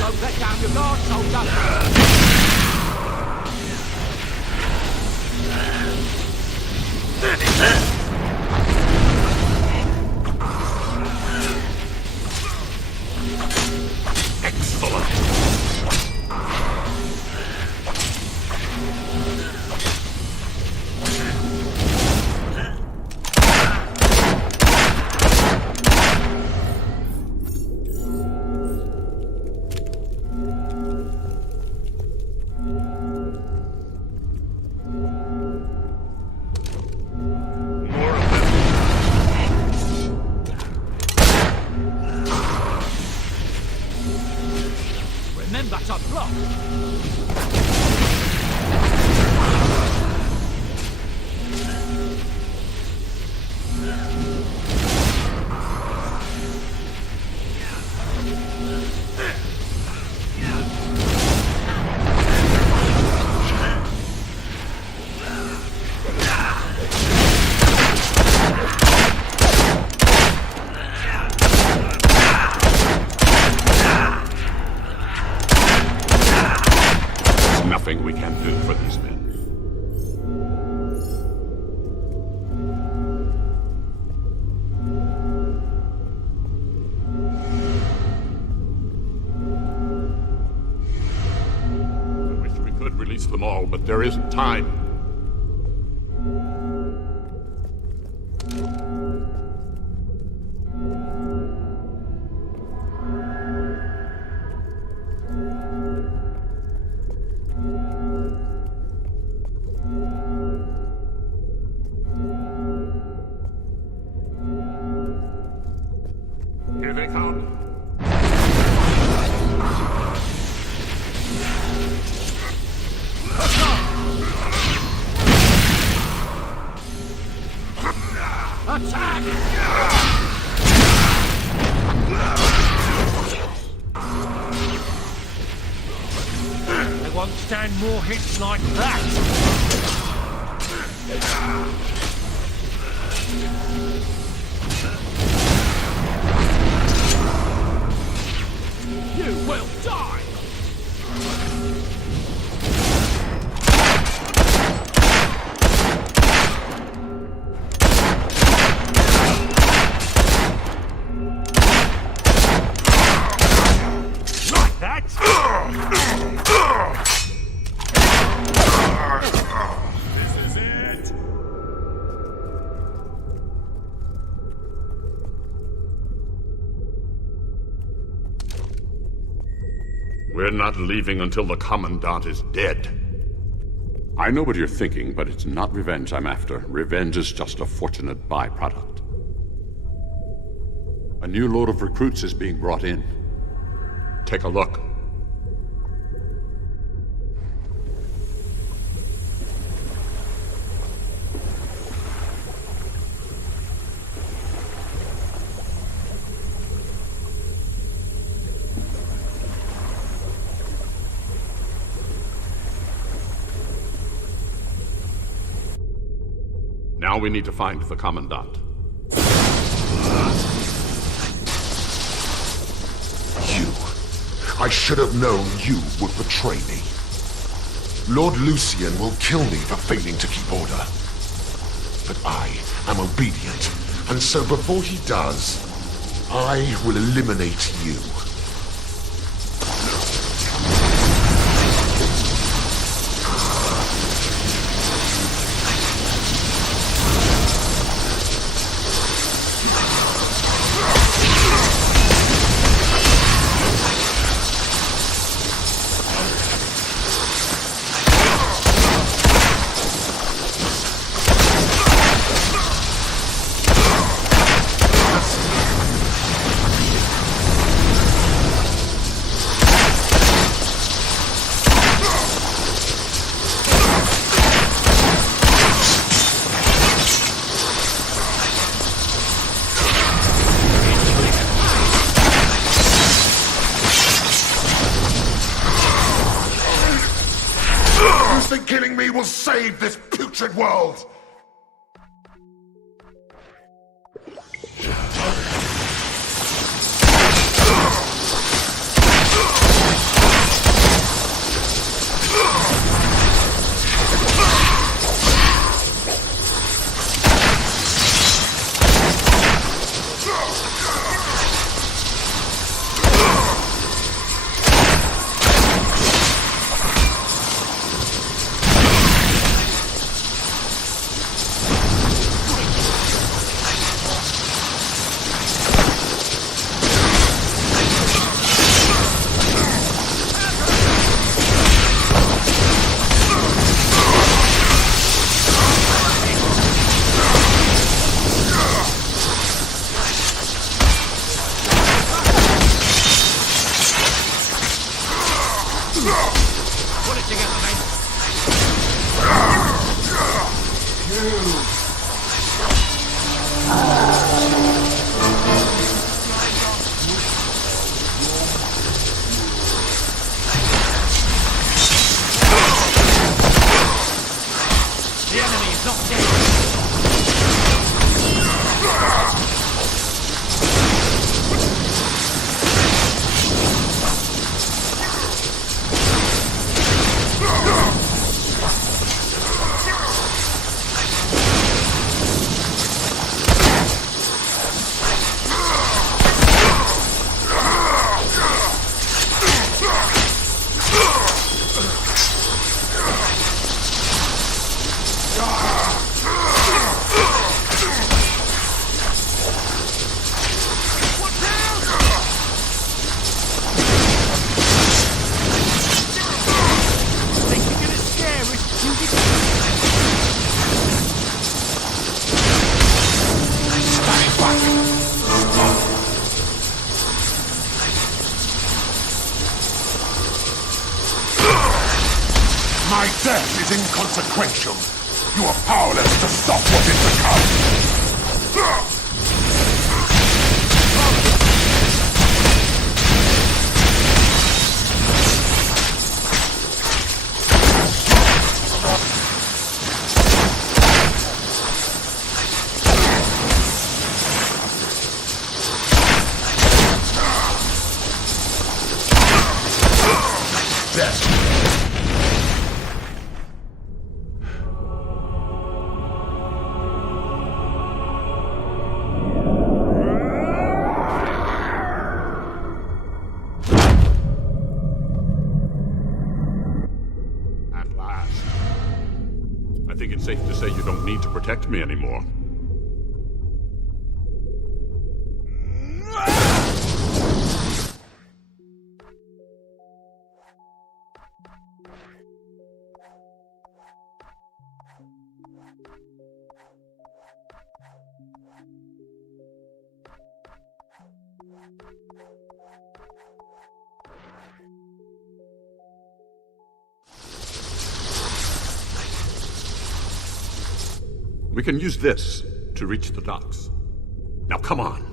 Don't let down your guard, soldier! Excellent. Remember to block! Nothing we can do for these men. I wish we could release them all, but there isn't time. Here they come. Attack! They won't stand more hits like that. You will die! Like that! This is it! We're not leaving until the Commandant is dead. I know what you're thinking, but it's not revenge I'm after. Revenge is just a fortunate byproduct. A new load of recruits is being brought in. Take a look. Now we need to find the Commandant. You. I should have known you would betray me. Lord Lucian will kill me for failing to keep order. But I am obedient, and so before he does, I will eliminate you. You think killing me will save this putrid world? together, men. The enemy is not dead. My death is inconsequential. You are powerless to stop what is to come. I think it's safe to say you don't need to protect me anymore. We can use this to reach the docks. Now come on.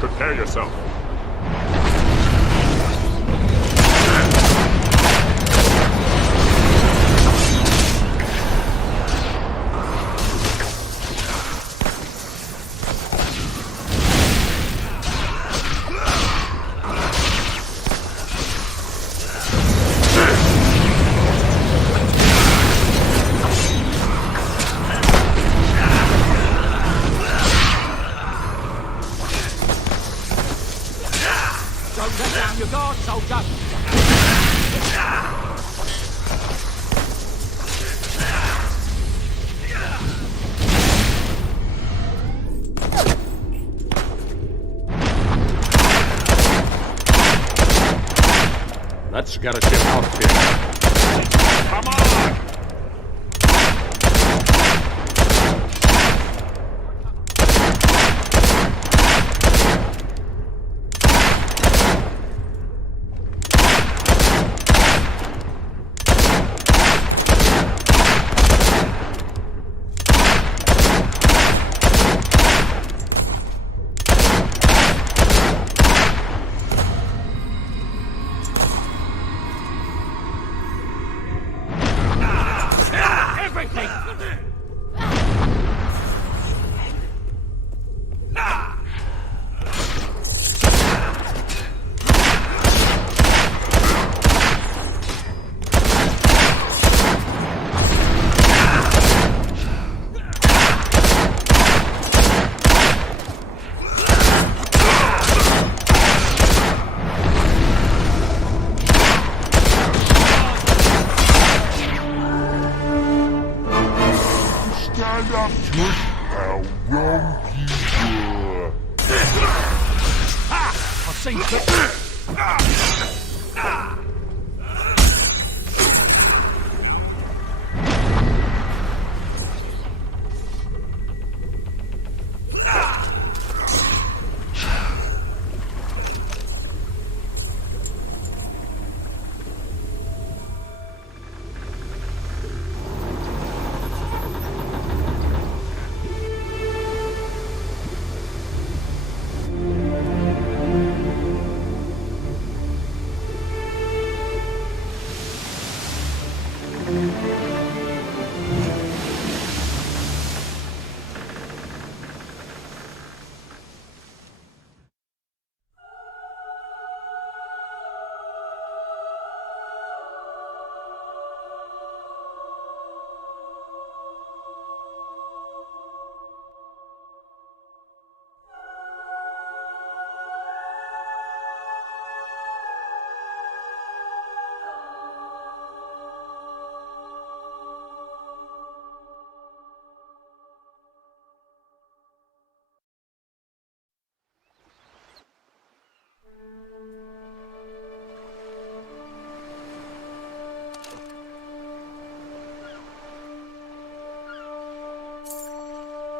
Prepare yourself. Don't let down your guard, soldier! Let's get a ship out of here. Come on! secret.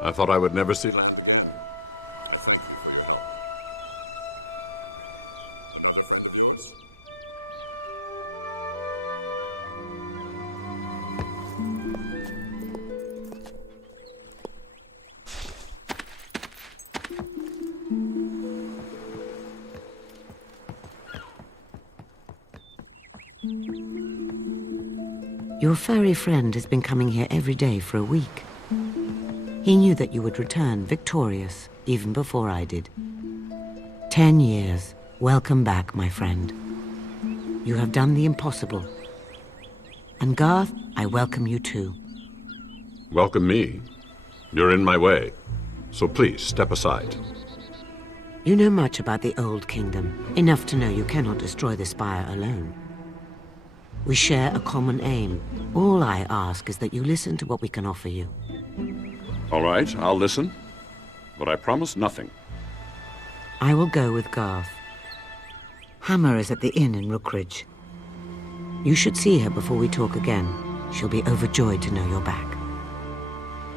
I thought I would never see land again. Your furry friend has been coming here every day for a week. He knew that you would return victorious, even before I did. 10 years. Welcome back, my friend. You have done the impossible. And Garth, I welcome you too. Welcome me? You're in my way, so please step aside. You know much about the Old Kingdom, enough to know you cannot destroy the Spire alone. We share a common aim. All I ask is that you listen to what we can offer you. All right, I'll listen, but I promise nothing. I will go with Garth. Hammer is at the inn in Rookridge. You should see her before we talk again. She'll be overjoyed to know you're back.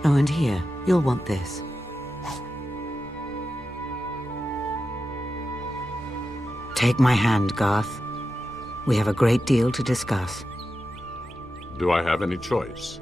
Oh, and here, you'll want this. Take my hand, Garth. We have a great deal to discuss. Do I have any choice?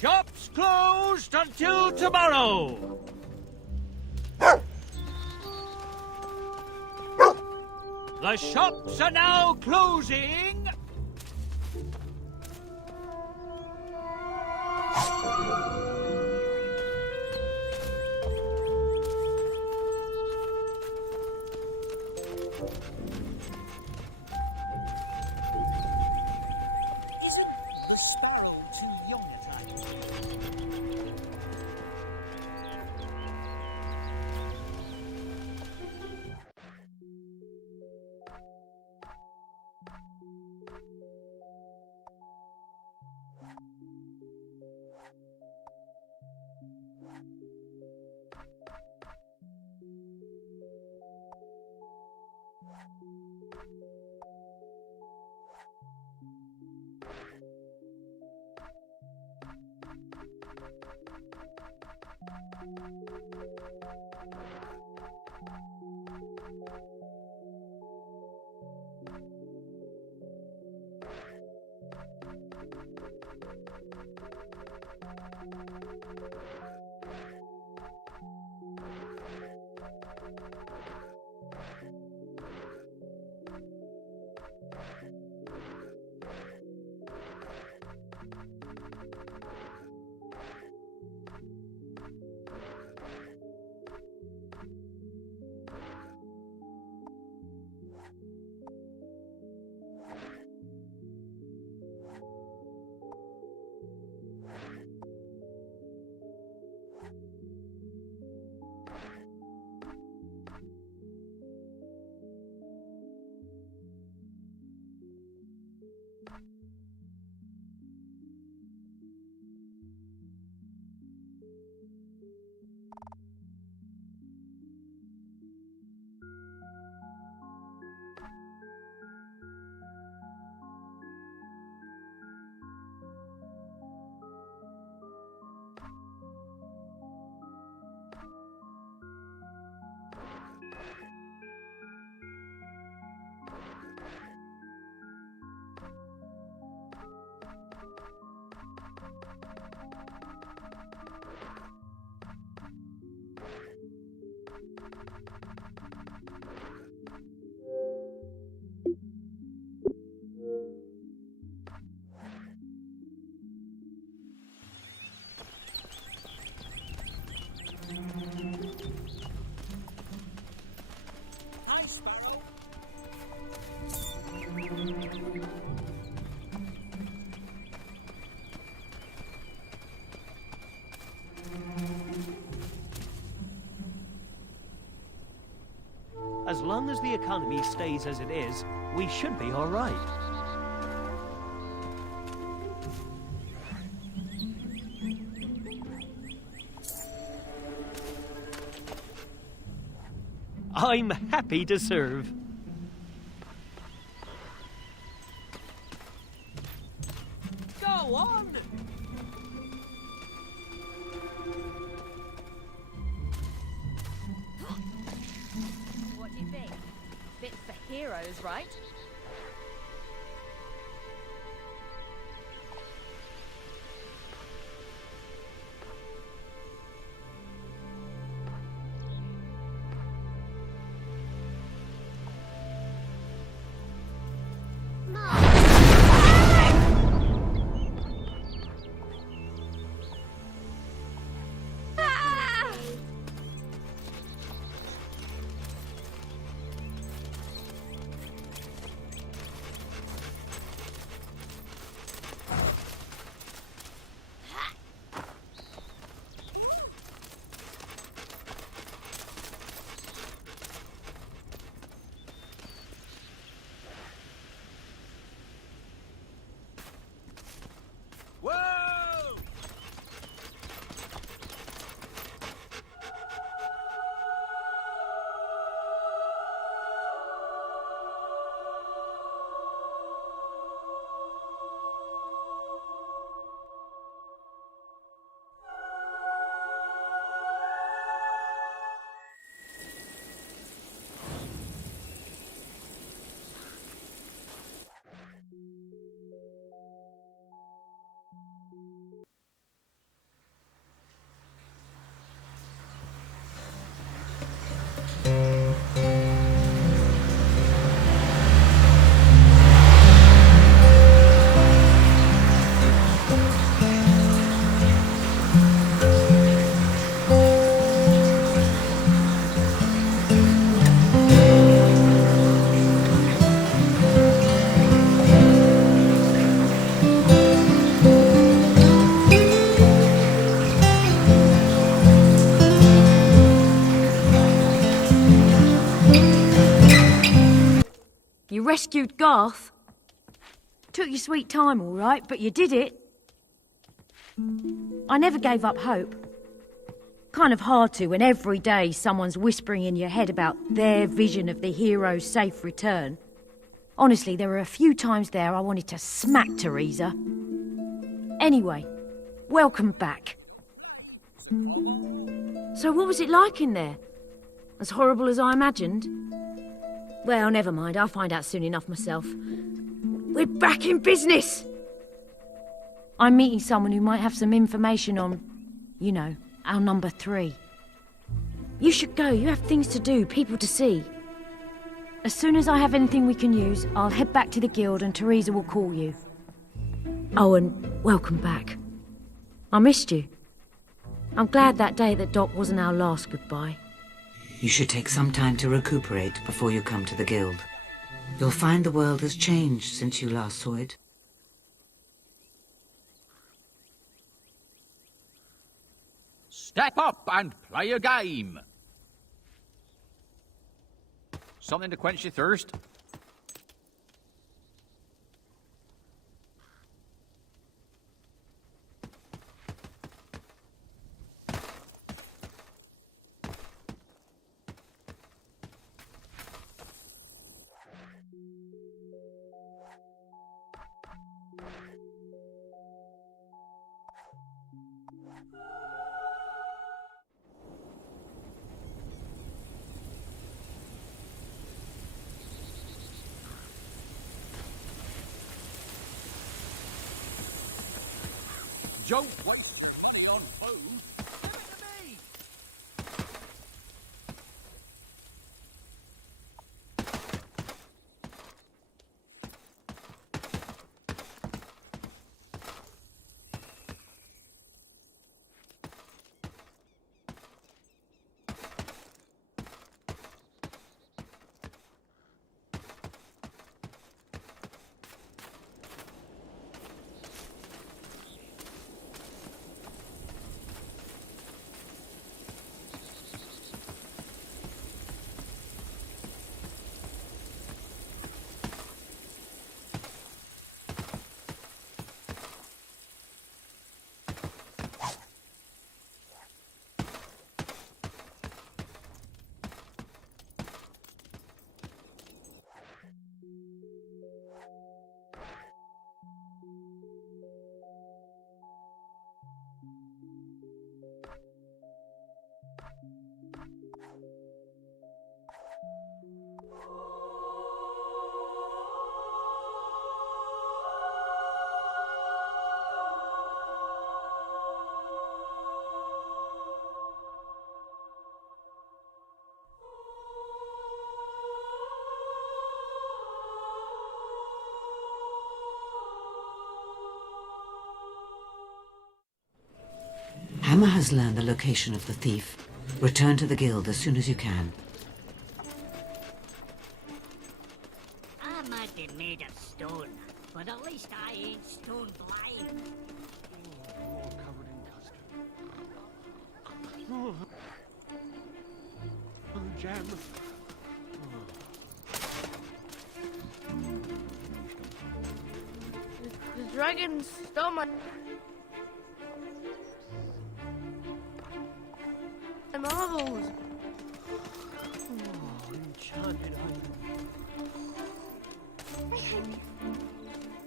Shops closed until tomorrow. The shops are now closing. Isn't the sparrow too young a time? Hi, Sparrow. As long as the economy stays as it is, we should be all right. I'm happy to serve. Go on! What do you think? Bits for heroes, right? rescued Garth. Took your sweet time, all right, but you did it. I never gave up hope. Kind of hard to when every day someone's whispering in your head about their vision of the hero's safe return. Honestly, there were a few times there I wanted to smack Teresa. Anyway, welcome back. So what was it like in there? As horrible as I imagined? Well, never mind, I'll find out soon enough myself. We're back in business! I'm meeting someone who might have some information on, you know, our number 3. You should go, you have things to do, people to see. As soon as I have anything we can use, I'll head back to the guild and Teresa will call you. Oh, and welcome back. I missed you. I'm glad that day at the dock wasn't our last goodbye. You should take some time to recuperate before you come to the guild. You'll find the world has changed since you last saw it. Step up and play a game. Something to quench your thirst? Joe, what's the on food? Give it to me! Hammer has learned the location of the thief. Return to the guild as soon as you can. I might be made of stone, but at least I ain't stone blind. All covered in custard. Oh, jam. The dragon stole my marbles. Oh, enchanted island.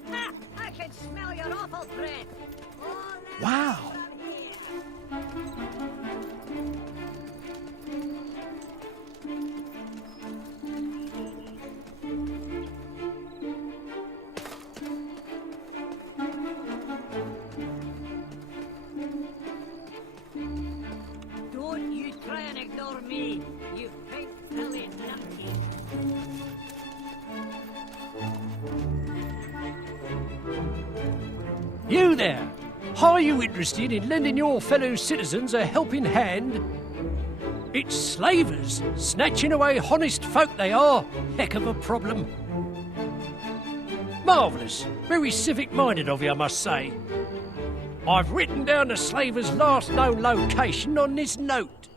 Ha! I can smell your awful breath. Oh, Wow! Don't you try and ignore me, you big brilliant numpty. You there! Are you interested in lending your fellow citizens a helping hand? It's slavers, snatching away honest folk they are. Heck of a problem. Marvellous. Very civic-minded of you, I must say. I've written down the slaver's last known location on this note.